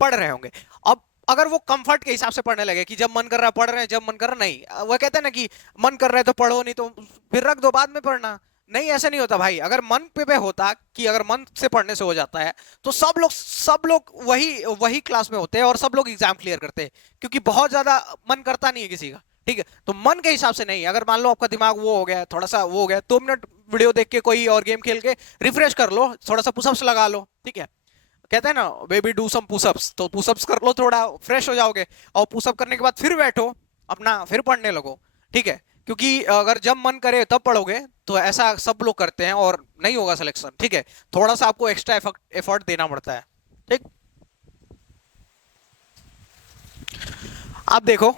पढ़ रहे होंगे। अब अगर वो कंफर्ट के हिसाब से पढ़ने लगे कि जब मन कर रहा है पढ़ रहे हैं, जब मन कर रहा नहीं, वो कहते हैं ना कि मन कर रहा है तो पढ़ो, नहीं तो फिर रख दो बाद में पढ़ना। नहीं, ऐसा नहीं होता भाई। अगर मन पे होता कि अगर मन से पढ़ने से हो जाता है तो सब लोग वही वही क्लास में होते हैं और सब लोग एग्जाम क्लियर करते हैं, क्योंकि बहुत ज्यादा मन करता नहीं है किसी का। ठीक है, तो मन के हिसाब से नहीं। अगर मान लो आपका दिमाग वो हो गया, थोड़ा सा वो हो गया, 2 मिनट वीडियो देख के कोई और गेम खेल के रिफ्रेश कर लो, थोड़ा सा पुशअप्स लगा लो, ठीक है, कहते हैं ना बेबी डू सम पुशअप्स, तो पुशअप्स कर लो, थोड़ा फ्रेश हो जाओगे। और पुशअप करने के बाद फिर बैठो अपना, फिर पढ़ने लगो, ठीक है, क्योंकि अगर जब मन करे तब पढ़ोगे तो ऐसा सब लोग करते हैं और नहीं होगा सिलेक्शन। ठीक है, थोड़ा सा आपको एक्स्ट्रा एफर्ट देना पड़ता है। ठीक, आप देखो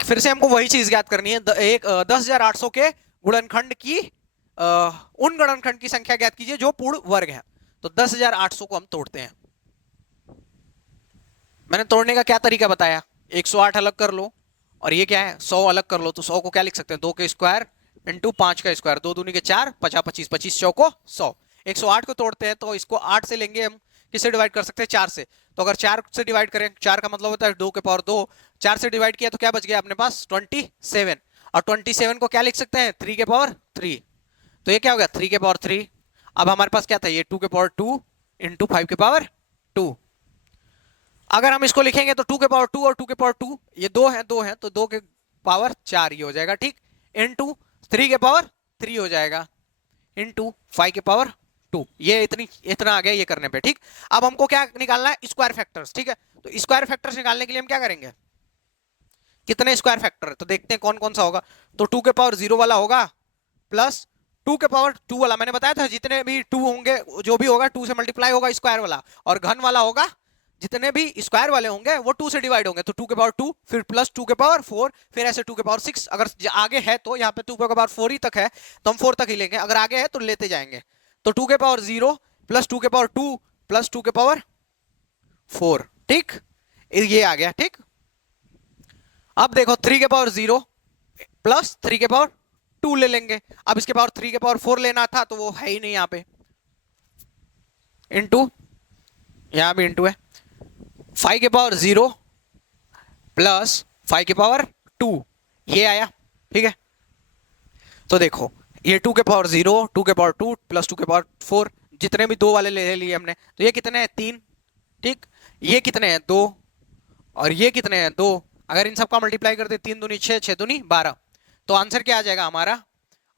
फिर से हमको वही चीज याद करनी है। एक 10,800 के गुणनखंड की उन गुणनखंड की संख्या ज्ञात कीजिए जो पूर्ण वर्ग है। तो 10,800 को हम तोड़ते हैं। मैंने तोड़ने का क्या तरीका बताया, 108 अलग कर लो और ये क्या है 100 अलग कर लो। तो 100 को क्या लिख सकते हैं, 2 के स्क्वायर इंटू 5 का स्क्वायर, 2 दूनी के 4, 50 25, 25 चौको 100। 108 को तोड़ते हैं तो इसको 8 से लेंगे हम, किससे डिवाइड कर सकते हैं 4 से। तो अगर 4 से डिवाइड करें, 4 का मतलब होता है 2 के पावर 2, 4 से डिवाइड किया तो क्या बच गया अपने पास 27। और 27 को क्या लिख सकते हैं 3 के पावर 3। तो ये क्या हो गया 3 के पावर 3। अब हमारे पास क्या था ये 2 के पावर 2 इंटू 5 के पावर 2। अगर हम इसको लिखेंगे तो 2 के पावर 2 और 2 के पावर 2 ये दो है तो 2 के पावर 4 ये हो जाएगा, ठीक, इनटू 3 के पावर 3 हो जाएगा, इनटू 5 के पावर 2। ये इतना आ गया ये करने पे। ठीक, अब हमको क्या निकालना है स्क्वायर फैक्टर्स। ठीक है, तो स्क्वायर फैक्टर्स निकालने के लिए हम क्या करेंगे, कितने स्क्वायर फैक्टर, तो देखते हैं कौन कौन सा होगा। तो 2 के पावर 0 वाला होगा, प्लस 2 के पावर 2 वाला, मैंने बताया था जितने भी 2 होंगे जो भी होगा 2 से मल्टीप्लाई होगा स्क्वायर वाला, और घन वाला होगा जितने भी स्क्वायर वाले होंगे वो 2 से डिवाइड होंगे। तो 2 के पावर 2, फिर प्लस 2 के पावर 4, फिर ऐसे 2 के पावर 6। अगर आगे है तो यहाँ पे 2 के पावर 4 ही तक है तो हम 4 तक ही लेंगे, अगर आगे है तो लेते जाएंगे। तो 2 के पावर 0 प्लस 2 के पावर 2 प्लस 2 के पावर 4, ठीक, ये आ गया। ठीक, अब देखो 3 के पावर 0 प्लस 3 के पावर 2 ले लेंगे। अब इसके पावर 3 के पावर 4 लेना था तो वो है ही नहीं यहाँ पे, इंटू, यहाँ भी इंटू है, 5 के पावर 0 प्लस 5 के पावर 2 ये आया। ठीक है, तो देखो ये 2 के पावर 0, 2 के पावर 2 प्लस 2 के पावर 4, जितने भी 2 वाले ले लिए हमने, तो ये कितने हैं 3, ठीक, ये कितने हैं 2 और ये कितने हैं 2। अगर इन सबका मल्टीप्लाई करते 3 दूनी 6, 6 दूनी 12, तो आंसर क्या आ जाएगा हमारा,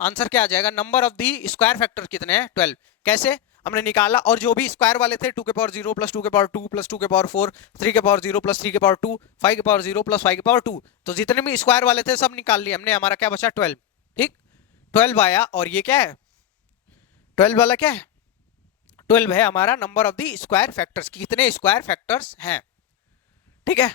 आंसर क्या आ जाएगा, number of the square factor कितने हैं 12। कैसे हमने निकाला, और जो भी स्क्वायर वाले थे 2 के पावर 0 प्लस 2 के पावर 2 प्लस 2 के पावर 4, 3 के पावर 0 प्लस 3 के पावर 2, 5 के पावर 0 प्लस 5 के पावर 2, तो जितने भी स्क्वायर वाले थे सब निकाल लिए हमने, हमारा क्या बचा 12। ठीक, 12 आया, और ये क्या है 12 वाला क्या है, 12 है हमारा number of the square factors, कितने स्क्वायर फैक्टर्स हैं। ठीक है,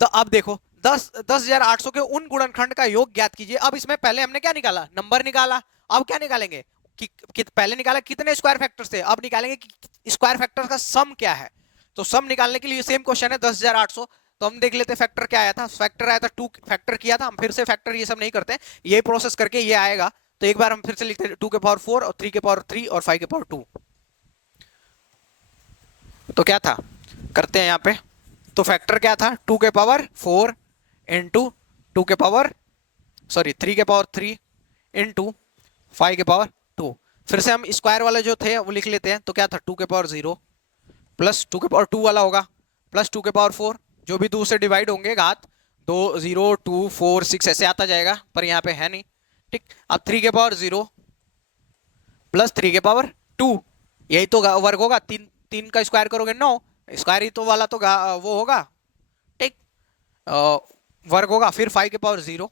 तो अब देखो 10,800 के उन गुणनखंड का योग ज्ञात कीजिए। अब इसमें पहले हमने क्या निकाला, नंबर निकाला, अब क्या निकालेंगे कि पहले निकाला कितने स्क्वायर फैक्टर्स थे, अब निकालेंगे कि स्क्वायर फैक्टर्स का सम क्या है। तो सम निकालने के लिए सेम क्वेश्चन है 10,800, तो हम देख लेते फैक्टर क्या आया था, फैक्टर आया था 2 फैक्टर किया था, हम फिर से फैक्टर ये सब नहीं करते, ये प्रोसेस करके ये आएगा। तो एक बार हम फिर से लिखते हैं 2 के पावर 4 और 3 के पावर 3 और 5 के पावर 2। तो क्या था करते हैं यहाँ पे, तो फैक्टर क्या था 2 के पावर 4 इंटू 2 के पावर 3 के पावर 3 इंटू 5 के पावर 2। फिर से हम स्क्वायर वाले जो थे वो लिख लेते हैं। तो क्या था 2 के पावर 0 प्लस 2 के पावर 2 वाला होगा, प्लस 2 के पावर 4, जो भी 2 से डिवाइड होंगे घात 2 0 2 4 6 ऐसे आता जाएगा, पर यहाँ पे है नहीं। ठीक, अब 3 के पावर 0 प्लस 3 के पावर 2, यही तो वर्ग होगा, 3 का स्क्वायर करोगे 9, स्क्वायर ही तो वाला तो वो होगा, ठीक, वर्ग होगा। फिर 5 के पावर 0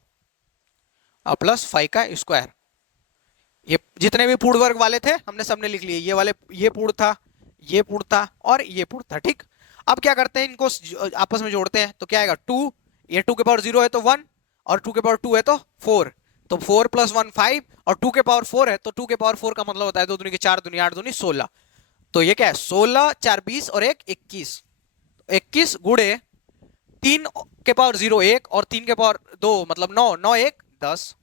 प्लस 5 का स्क्वायर, ये जितने भी पूर्ण वर्ग वाले थे हमने सबने लिख लिए, ये वाले ये पूर्ण था, ये पूर्ण था और ये पूर्ण था। ठीक, अब क्या करते हैं इनको आपस में जोड़ते हैं, तो क्या आएगा 2 ये 2 के पावर 0 है तो 1 और 2 के पावर 2 है तो 4, तो 4 + 1 5 और 2 के पावर 4 है तो 2 के पावर 4 का मतलब होता है 2 दूनी के 4 दूनी 8 दूनी 16। तो ये क्या है 16 4 20 और 1 21, 21 गुणे 3 के पावर 0 1 और 3 के पावर 2 मतलब 9, 9 1 10,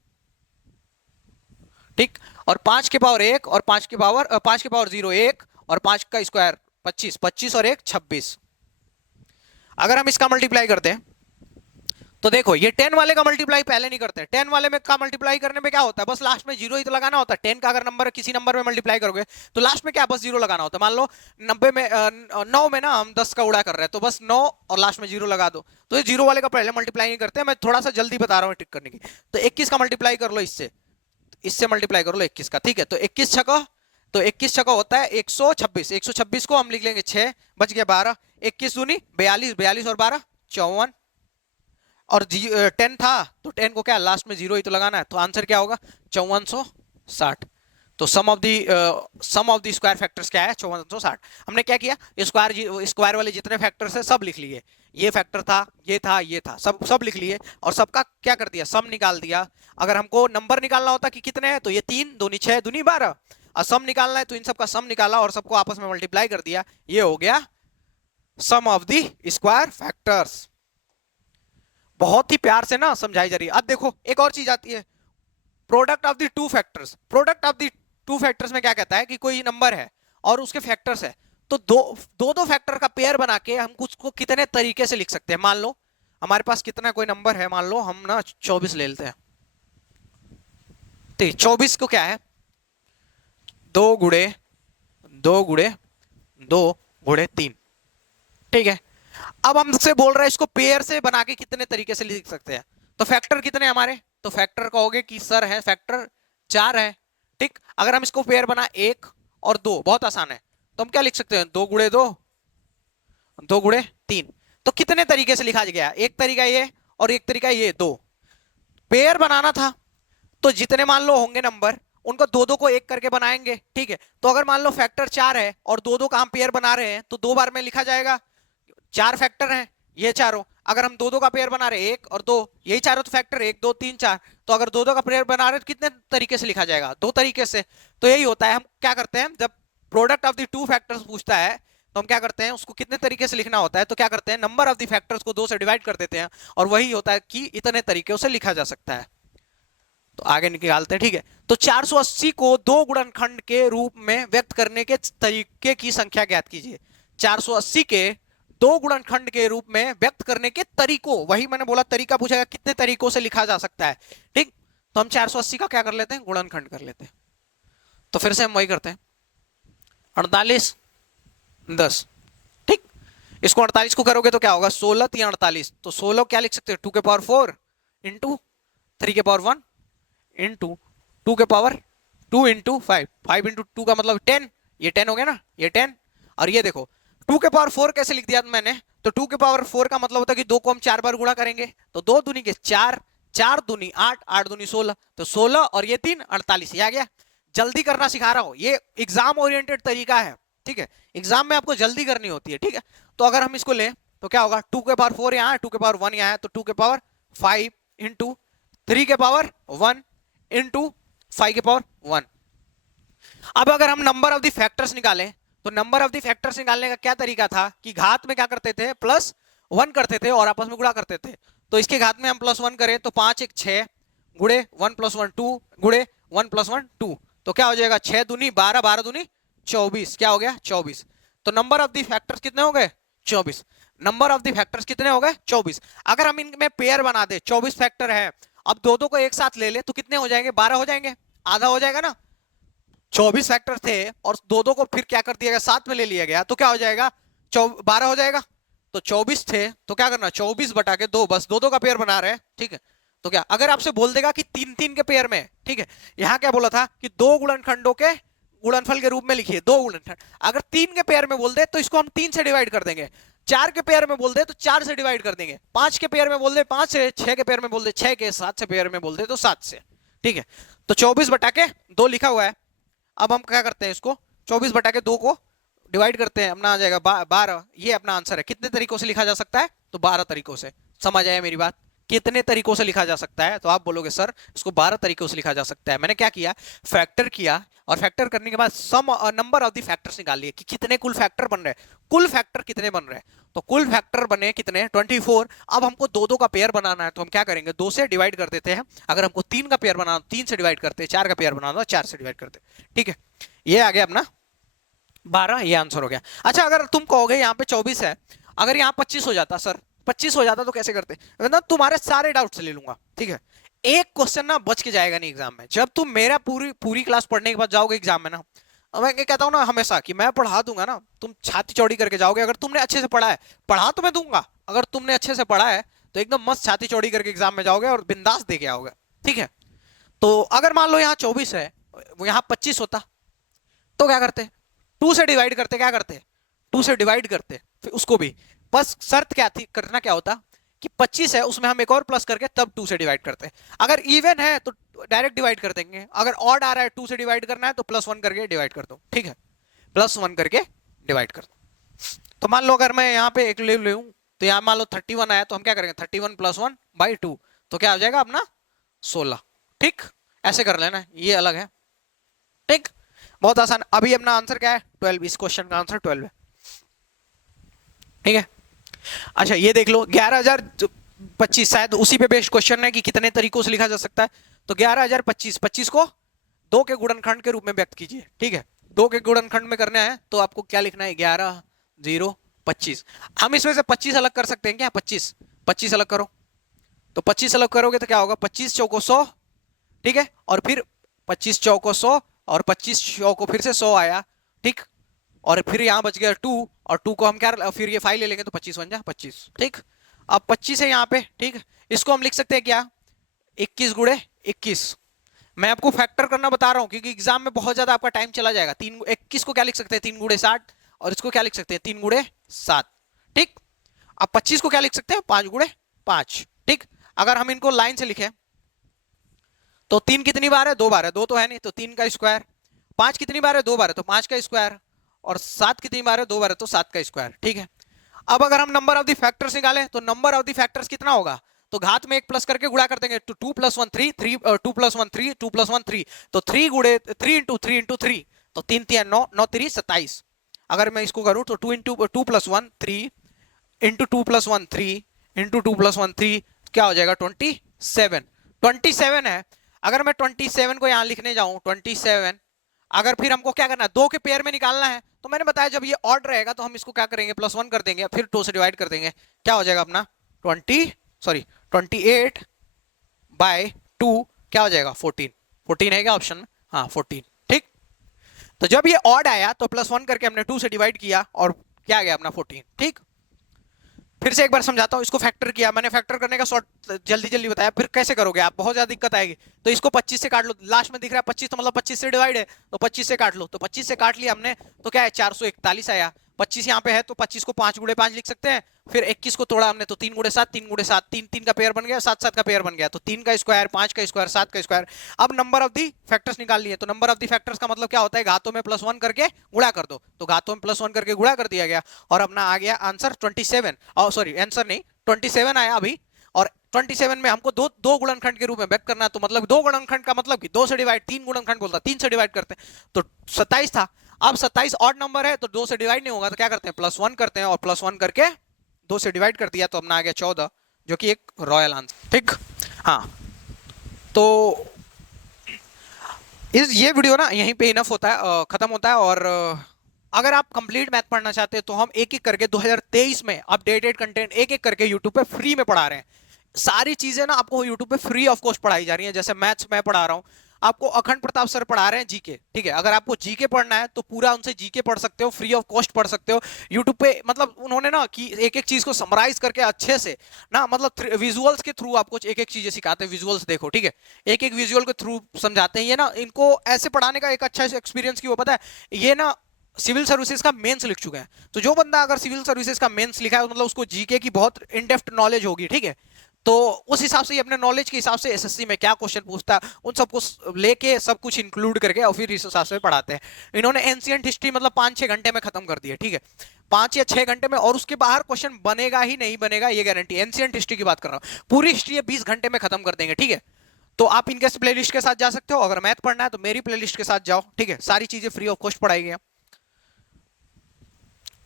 ठीक। और 5 के पावर 1 और 5 के पावर 0 1 और 5 का स्क्वायर 25, 25 और 1 26। अगर हम इसका मल्टीप्लाई करते हैं तो देखो ये 10 वाले का मल्टीप्लाई पहले नहीं करते, 10 वाले में का मल्टीप्लाई करने में क्या होता है, बस लास्ट में जीरो ही तो लगाना होता है। 10 का अगर नंबर किसी नंबर में मल्टीप्लाई करोगे तो लास्ट में क्या बस जीरो लगाना होता है। मान लो 90 में 9 में ना हम 10 का उड़ा कर रहे हैं तो बस 9 और लास्ट में जीरो लगा दो, तो ये जीरो वाले का पहले मल्टीप्लाई नहीं करते। मैं थोड़ा सा जल्दी बता रहा हूँ टिक करने की। तो 21 का मल्टीप्लाई कर लो इससे मल्टीप्लाई कर लो 21 का, ठीक है। तो 21 छका, तो 21 छका होता है 126, 126 को हम लिख लेंगे 6, बच गया 12, 21 दूनी 42, 42 और 12 54, और 10 था तो 10 को क्या लास्ट में जीरो ही तो लगाना है, तो आंसर क्या होगा 5460। तो sum of the square factors क्या है 5460। हमने क्या किया स्क्वायर वाले जितने फैक्टर्स है सब लिख लिए, ये फैक्टर था ये था ये था सब लिख लिए और सबका क्या कर दिया सम निकाल दिया। अगर हमको नंबर निकालना होता कि कितने हैं तो ये 3 दूनी 6 दूनी 12, और सम निकालना है तो इन सबका सम निकाला और सबको आपस में मल्टीप्लाई कर दिया, ये हो गया sum of the square factors. बहुत ही प्यार से ना समझाई जा रही है। अब देखो एक और चीज आती है product of the two factors. Product of the two factors में क्या कहता है कि कोई नंबर है और उसके फैक्टर्स है तो दो फैक्टर का पेयर बना के हम कुछ को कितने तरीके से लिख सकते हैं। मान लो हमारे पास कितना कोई नंबर है, मान लो हम ना 24 ले लेते हैं, ठीक 24 को क्या है 2 गुणे 2 गुणे 2 गुणे 3, ठीक है। अब हमसे बोल रहा है इसको पेयर से बना के कितने तरीके से लिख सकते हैं। तो फैक्टर कितने हमारे, तो फैक्टर कहोगे कि सर है फैक्टर 4 है, ठीक। अगर हम इसको पेयर बना 1 और 2, बहुत आसान है, तो हम क्या लिख सकते हैं 2 गुणे 2 2 गुणे 3। तो कितने तरीके से लिखा गया, एक तरीका ये और एक तरीका ये, 2 पेयर बनाना था तो जितने मान लो होंगे नंबर उनको दो दो को एक करके बनाएंगे, ठीक है। तो अगर मान लो फैक्टर 4 है और दो दो का हम पेयर बना रहे हैं तो 2 बार में लिखा जाएगा, 4 फैक्टर हैं ये चारों। अगर हम दो दो का पेयर बना रहे हैं 1 और 2, यही चारों तो फैक्टर 1 2 3 4, तो अगर दो दो का पेयर बना रहे हैं कितने तरीके से लिखा जाएगा 2 तरीके से। तो यही होता है, हम क्या करते हैं जब product of the two factors पूछता है तो हम क्या करते हैं उसको कितने तरीके से लिखना होता है, तो क्या करते हैं नंबर ऑफ द फैक्टर्स को 2 से डिवाइड कर देते हैं और वही होता है कि इतने तरीके से लिखा जा सकता है। तो आगे निकालते हैं, ठीक है। तो 480 को 2 गुणनखंड के रूप में व्यक्त करने के तरीके की संख्या ज्ञात कीजिए। 480 के 2 गुणनखंड के रूप में व्यक्त करने के तरीकों, वही मैंने बोला तरीका पूछेगा कितने तरीकों से लिखा जा सकता है, ठीक। तो हम 480 का क्या कर लेते हैं गुणनखंड कर लेते हैं। तो फिर से हम वही करते हैं 48 10, ठीक। इसको 48 को करोगे तो क्या होगा 16 3 48, तो 16 क्या लिख सकते हैं 2 के पावर 4 इंटू 3 के पावर 1 इंटू 2 के पावर 2 इंटू 5, 5 इंटू 2 का मतलब 10, ये 10 हो गया ना, ये 10। और ये देखो 2 के पावर 4 कैसे लिख दिया मैंने, तो 2 के पावर 4 का मतलब होता है कि 2 को हम 4 बार गुणा करेंगे, तो 2 दूनी के 4, 4 दूनी 8, 8 दूनी 16, तो 16 और ये 3 48, ये आ गया। जल्दी करना सिखा रहा हूं, ये एग्जाम ओरिएंटेड तरीका है, ठीक है। एग्जाम में आपको जल्दी करनी होती है, ठीक है। तो अगर हम इसको लें तो क्या होगा 2 के पावर 4 यहाँ है, 2 के पावर 1 यहाँ है, तो 2 के पावर 5 इंटू 3 के पावर 1 इंटू 5 के पावर 1। अब अगर हम नंबर ऑफ द फैक्टर्स निकालें तो नंबर ऑफ द फैक्टर्स निकालने का क्या तरीका था कि घात में क्या करते थे +1 करते थे और आपस में गुणा करते थे। तो इसके घात में हम +1 करें तो 5 1 6 गुणे 1 + 1 2 गुणे 1 + 1 2, तो क्या हो जाएगा 6 दूनी 12 12 दूनी 24, क्या हो गया 24। तो नंबर ऑफ द फैक्टर्स कितने हो गए 24। नंबर ऑफ द फैक्टर्स कितने हो गए 24। अगर हम इनमें पेयर बना दे 24 फैक्टर है, अब दो दो को एक साथ ले ले तो कितने हो जाएंगे 12 हो जाएंगे, आधा हो जाएगा ना। 24 फैक्टर थे और दो दो को फिर क्या कर दिया गया साथ में ले लिया गया, तो क्या हो जाएगा 12 हो जाएगा। तो 24 थे तो क्या करना 24 बटा के 2, बस दो दो का पेयर बना रहे हैं, ठीक है। तो क्या अगर आपसे बोल देगा कि 3 3 के पेयर में, ठीक है, यहां क्या बोला था कि 2 गुणनखंडों के गुणनफल के रूप में लिखिए 2 गुणनखंड। अगर 3 के पेयर में बोल दे तो इसको हम 3 से डिवाइड कर देंगे, 4 के पेयर में बोल दे तो 4 से डिवाइड कर देंगे, 5 के पेयर में बोल दे 5 से, 6 के पेयर में बोल दे 6 के, 7 से पेयर में बोल दे तो 7 से, ठीक है। तो 24 बटा के 2 लिखा हुआ है। अब हम क्या करते हैं इसको 24 बटा के 2 को डिवाइड करते हैं, अपना आ जाएगा 12। ये अपना आंसर है। कितने तरीकों से लिखा जा सकता है तो 12 तरीकों से। समझ आया मेरी बात? कितने तरीकों से लिखा जा सकता है? तो आप बोलोगे सर इसको 12 तरीकों से लिखा जा सकता है। मैंने क्या किया, फैक्टर किया, और फैक्टर करने के बाद सम नंबर ऑफ द फैक्टर्स निकाल लिए कि कितने कुल फैक्टर बन रहे हैं, कुल फैक्टर कितने बन रहे हैं। तो कुल फैक्टर बने कितने, 24। अब हमको दो दो का पेयर बनाना है, तो हम क्या करेंगे, 2 से डिवाइड कर देते हैं। अगर हमको 3 का पेयर बनाना, 3 से डिवाइड करते हैं। 4 का पेयर बनाना, 4 से डिवाइड करते हैं। ठीक है, ये आ गया अपना 12, ये आंसर हो गया। अच्छा, अगर तुम कहोगे यहाँ पे 24 है, अगर यहाँ 25 हो जाता, सर 25 हो जाता तो कैसे करते, मतलब तुम्हारे सारे डाउट्स ले लूंगा। ठीक है, एक क्वेश्चन ना बच के जाएगा नहीं एग्जाम में। जब तुम मेरा पूरी पूरी क्लास पढ़ने के बाद जाओगे एग्जाम में ना, मैं कहता हूँ ना हमेशा कि मैं पढ़ा दूंगा ना, तुम छाती चौड़ी करके जाओगे। अगर तुमने अच्छे से पढ़ा है, पढ़ा तो मैं दूंगा, अगर तुमने अच्छे से पढ़ा है तो एकदम मस्त छाती चौड़ी करके एग्जाम में जाओगे और बिंदास दे के आओगे। ठीक है, तो अगर मान लो यहाँ 24 है, वो यहाँ 25 होता तो क्या करते, 2 से डिवाइड करते। क्या करते, 2 से डिवाइड करते, फिर उसको भी। बस शर्त क्या थी, करना क्या होता कि 25 है उसमें हम एक और प्लस करके तब 2 से डिवाइड करते हैं। अगर इवन है तो डायरेक्ट डिवाइड कर देंगे, अगर ऑड आ रहा है 2 से डिवाइड करना है तो +1 करके डिवाइड कर दो। ठीक है, +1 करके डिवाइड कर दो। तो मान लो अगर मैं यहाँ पे एक ले लूं, तो यहाँ मान लो 31 आया, तो हम क्या करेंगे, 31 + 1/2, तो क्या हो जाएगा अपना 16। ठीक, ऐसे कर लेना, ये अलग है। ठीक, बहुत आसान। अभी अपना आंसर क्या है, 12। इस क्वेश्चन का आंसर 12 है। ठीक है, अच्छा ये देख लो, 11,025 शायद उसी पे बेस्ड क्वेश्चन है कि कितने तरीकों से लिखा जा सकता है। तो 11,025, 25 को 2 के गुणनखंड के रूप में व्यक्त कीजिए। ठीक है, 2 के गुणनखंड में करना है तो आपको क्या लिखना है, 11 0 25। हम इसमें से 25 अलग कर सकते हैं क्या, 25 अलग करो, तो 25 अलग करोगे तो क्या होगा, 25 चौको 100। ठीक है, और फिर 25 चौको 100, और 25 चौको फिर से 100 आया। ठीक, और फिर यहां बच गया 2, और 2 को हम क्या, फिर ये 5 ले लेंगे तो 25 बन जा 25। ठीक, अब 25 है यहाँ पे। ठीक, इसको हम लिख सकते हैं क्या, 21 गुणे 21। मैं आपको फैक्टर करना बता रहा हूं क्योंकि एग्जाम में बहुत ज्यादा आपका टाइम चला जाएगा। 21 को क्या लिख सकते हैं, 3 गुणे 60, और इसको क्या लिख सकते हैं, 3 गुणे 7। ठीक, अब 25 को क्या लिख सकते हैं, 5 गुणे 5। ठीक, अगर हम इनको लाइन से लिखें तो 3 कितनी बार है, 2 बार है, 2 तो है नहीं तो 3 का स्क्वायर। 5 कितनी बार है, 2 बार है तो 5 का स्क्वायर, और 7 कितनी बार है, 2 बार है तो 7 का स्क्वायर। ठीक है, अब अगर हम नंबर ऑफ द फैक्टर्स निकालें तो नंबर ऑफ द फैक्टर्स कितना होगा, तो घात में एक प्लस करके गुणा कर देंगे, तो 2 + 1 3, 2 + 1 3, 2 + 1 3, तो 3 गुणे 3 × 3 × 3, तो 3 3 9, 9 3 27। अगर मैं इसको करूं तो 2 + 1 3 × 2 + 1 3 × 2 + 1 3, क्या हो जाएगा, 27। 27 है। अगर मैं 27 को यहां लिखने जाऊं 27, अगर फिर हमको क्या करना है, 2 के पेयर में निकालना है, तो मैंने बताया जब ये ऑड रहेगा तो हम इसको क्या करेंगे, +1 कर देंगे, फिर 2 से डिवाइड कर देंगे। क्या हो जाएगा अपना 28/2, क्या हो जाएगा 14। 14 है क्या ऑप्शन में, हाँ 14। ठीक, तो जब ये ऑड आया तो +1 करके हमने 2 से डिवाइड किया और क्या आ गया अपना 14। ठीक, फिर से एक बार समझाता हूँ, इसको फैक्टर किया मैंने, फैक्टर करने का शॉर्ट जल्दी जल्दी बताया, फिर कैसे करोगे आप, बहुत ज्यादा दिक्कत आएगी। तो इसको 25 से काट लो, लास्ट में दिख रहा है 25, तो मतलब 25 से डिवाइड है, तो 25 से काट लो, तो 25 से काट लिया हमने, तो क्या है 441 आया। 25 यहाँ पे है तो 25 को 5 गुणे 5 लिख सकते हैं, फिर 21 को तोड़ा हमने तो 3 गुणे 7, 3 गुणे 7, 3 3 का पेयर बन गया, 7 7 का पेयर बन गया, तो 3 का स्क्वायर, 5 का स्क्वायर, 7 का स्क्वायर। अब नंबर ऑफ दी फैक्टर्स निकाल लिए, तो नंबर ऑफ दी फैक्टर्स का मतलब क्या होता है, घातों में +1 करके गुणा कर दो, तो घातों में +1 करके गुणा कर दिया गया, और अपना आ गया आंसर 27। सॉरी आंसर नहीं, 27 आया अभी। और 27 में हमको दो गुणनखंड के रूप में व्यक्त करना है, तो मतलब 2 गुणनखंड का मतलब कि 2 से डिवाइड, 3 गुणनखंड बोलता 3 से डिवाइड करते हैं, तो 27 था। अब 27 ऑड नंबर है तो 2 से डिवाइड नहीं होगा, तो क्या करते हैं +1 करते हैं, और +1 करके 2 से डिवाइड कर दिया, तो अपना आ गया 14, जो कि एक रॉयल आंसर। ठीक, हाँ तो ये वीडियो ना यहीं पे इनफ होता है, खत्म होता है। और अगर आप कंप्लीट मैथ पढ़ना चाहते हैं तो हम एक एक करके 2023 में अपडेटेड कंटेंट एक एक करके यूट्यूब पे फ्री में पढ़ा रहे हैं। सारी चीजें ना आपको यूट्यूब पे फ्री ऑफ कॉस्ट पढ़ाई जा रही हैं। जैसे मैथ्स मैं पढ़ा रहा हूँ आपको, अखंड प्रताप सर पढ़ा रहे हैं जीके। ठीक है, अगर आपको जीके पढ़ना है तो पूरा उनसे जीके पढ़ सकते हो, फ्री ऑफ कॉस्ट पढ़ सकते हो यूट्यूब पे। मतलब उन्होंने ना कि एक एक चीज को समराइज करके अच्छे से ना, मतलब विजुअल्स के थ्रू आपको एक एक चीजें सिखाते हैं। विजुअल्स देखो, ठीक है, एक एक विजुअल के थ्रू समझाते हैं। ये ना इनको ऐसे पढ़ाने का एक अच्छा एक्सपीरियंस की वो पता है, ये ना सिविल सर्विसेज का मेंस लिख चुके हैं। तो जो बंदा अगर सिविल सर्विसेज का मेंस लिखा है मतलब उसको जीके की बहुत इन डेप्थ नॉलेज होगी। ठीक है, तो उस हिसाब से ही अपने नॉलेज के हिसाब से एसएससी में क्या क्वेश्चन पूछता है उन सबको लेके सब कुछ इंक्लूड करके और फिर इस हिसाब से पढ़ाते हैं। इन्होंने एंशियंट हिस्ट्री मतलब 5-6 घंटे में खत्म कर दिया, ठीक है, 5 या 6 घंटे में, और उसके बाहर क्वेश्चन बनेगा ही नहीं बनेगा ये गारंटी। एंशियंट हिस्ट्री की बात कर रहा हूँ, पूरी हिस्ट्री 20 घंटे में खत्म कर देंगे, ठीक है। तो आप इनके प्लेलिस्ट के साथ जा सकते हो, अगर मैथ पढ़ना है तो मेरी प्लेलिस्ट के साथ जाओ, ठीक है, सारी चीजें फ्री ऑफ कॉस्ट पढ़ाई गई।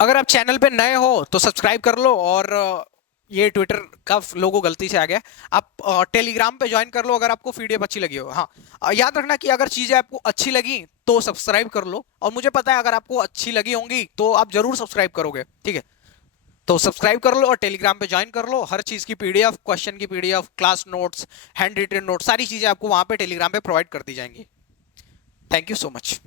अगर आप चैनल पे नए हो तो सब्सक्राइब कर लो, और ये ट्विटर का लोगो गलती से आ गया, आप टेलीग्राम पे ज्वाइन कर लो अगर आपको पीडीएफ अच्छी लगी हो। हाँ, याद रखना कि अगर चीजें आपको अच्छी लगी तो सब्सक्राइब कर लो, और मुझे पता है अगर आपको अच्छी लगी होंगी तो आप जरूर सब्सक्राइब करोगे, ठीक है। तो सब्सक्राइब कर लो और टेलीग्राम पे ज्वाइन कर लो, हर चीज की पीडीएफ, क्वेश्चन की PDF, class notes, handwritten notes, सारी चीजें आपको वहां पे टेलीग्राम पे प्रोवाइड कर दी जाएंगी। Thank you so much.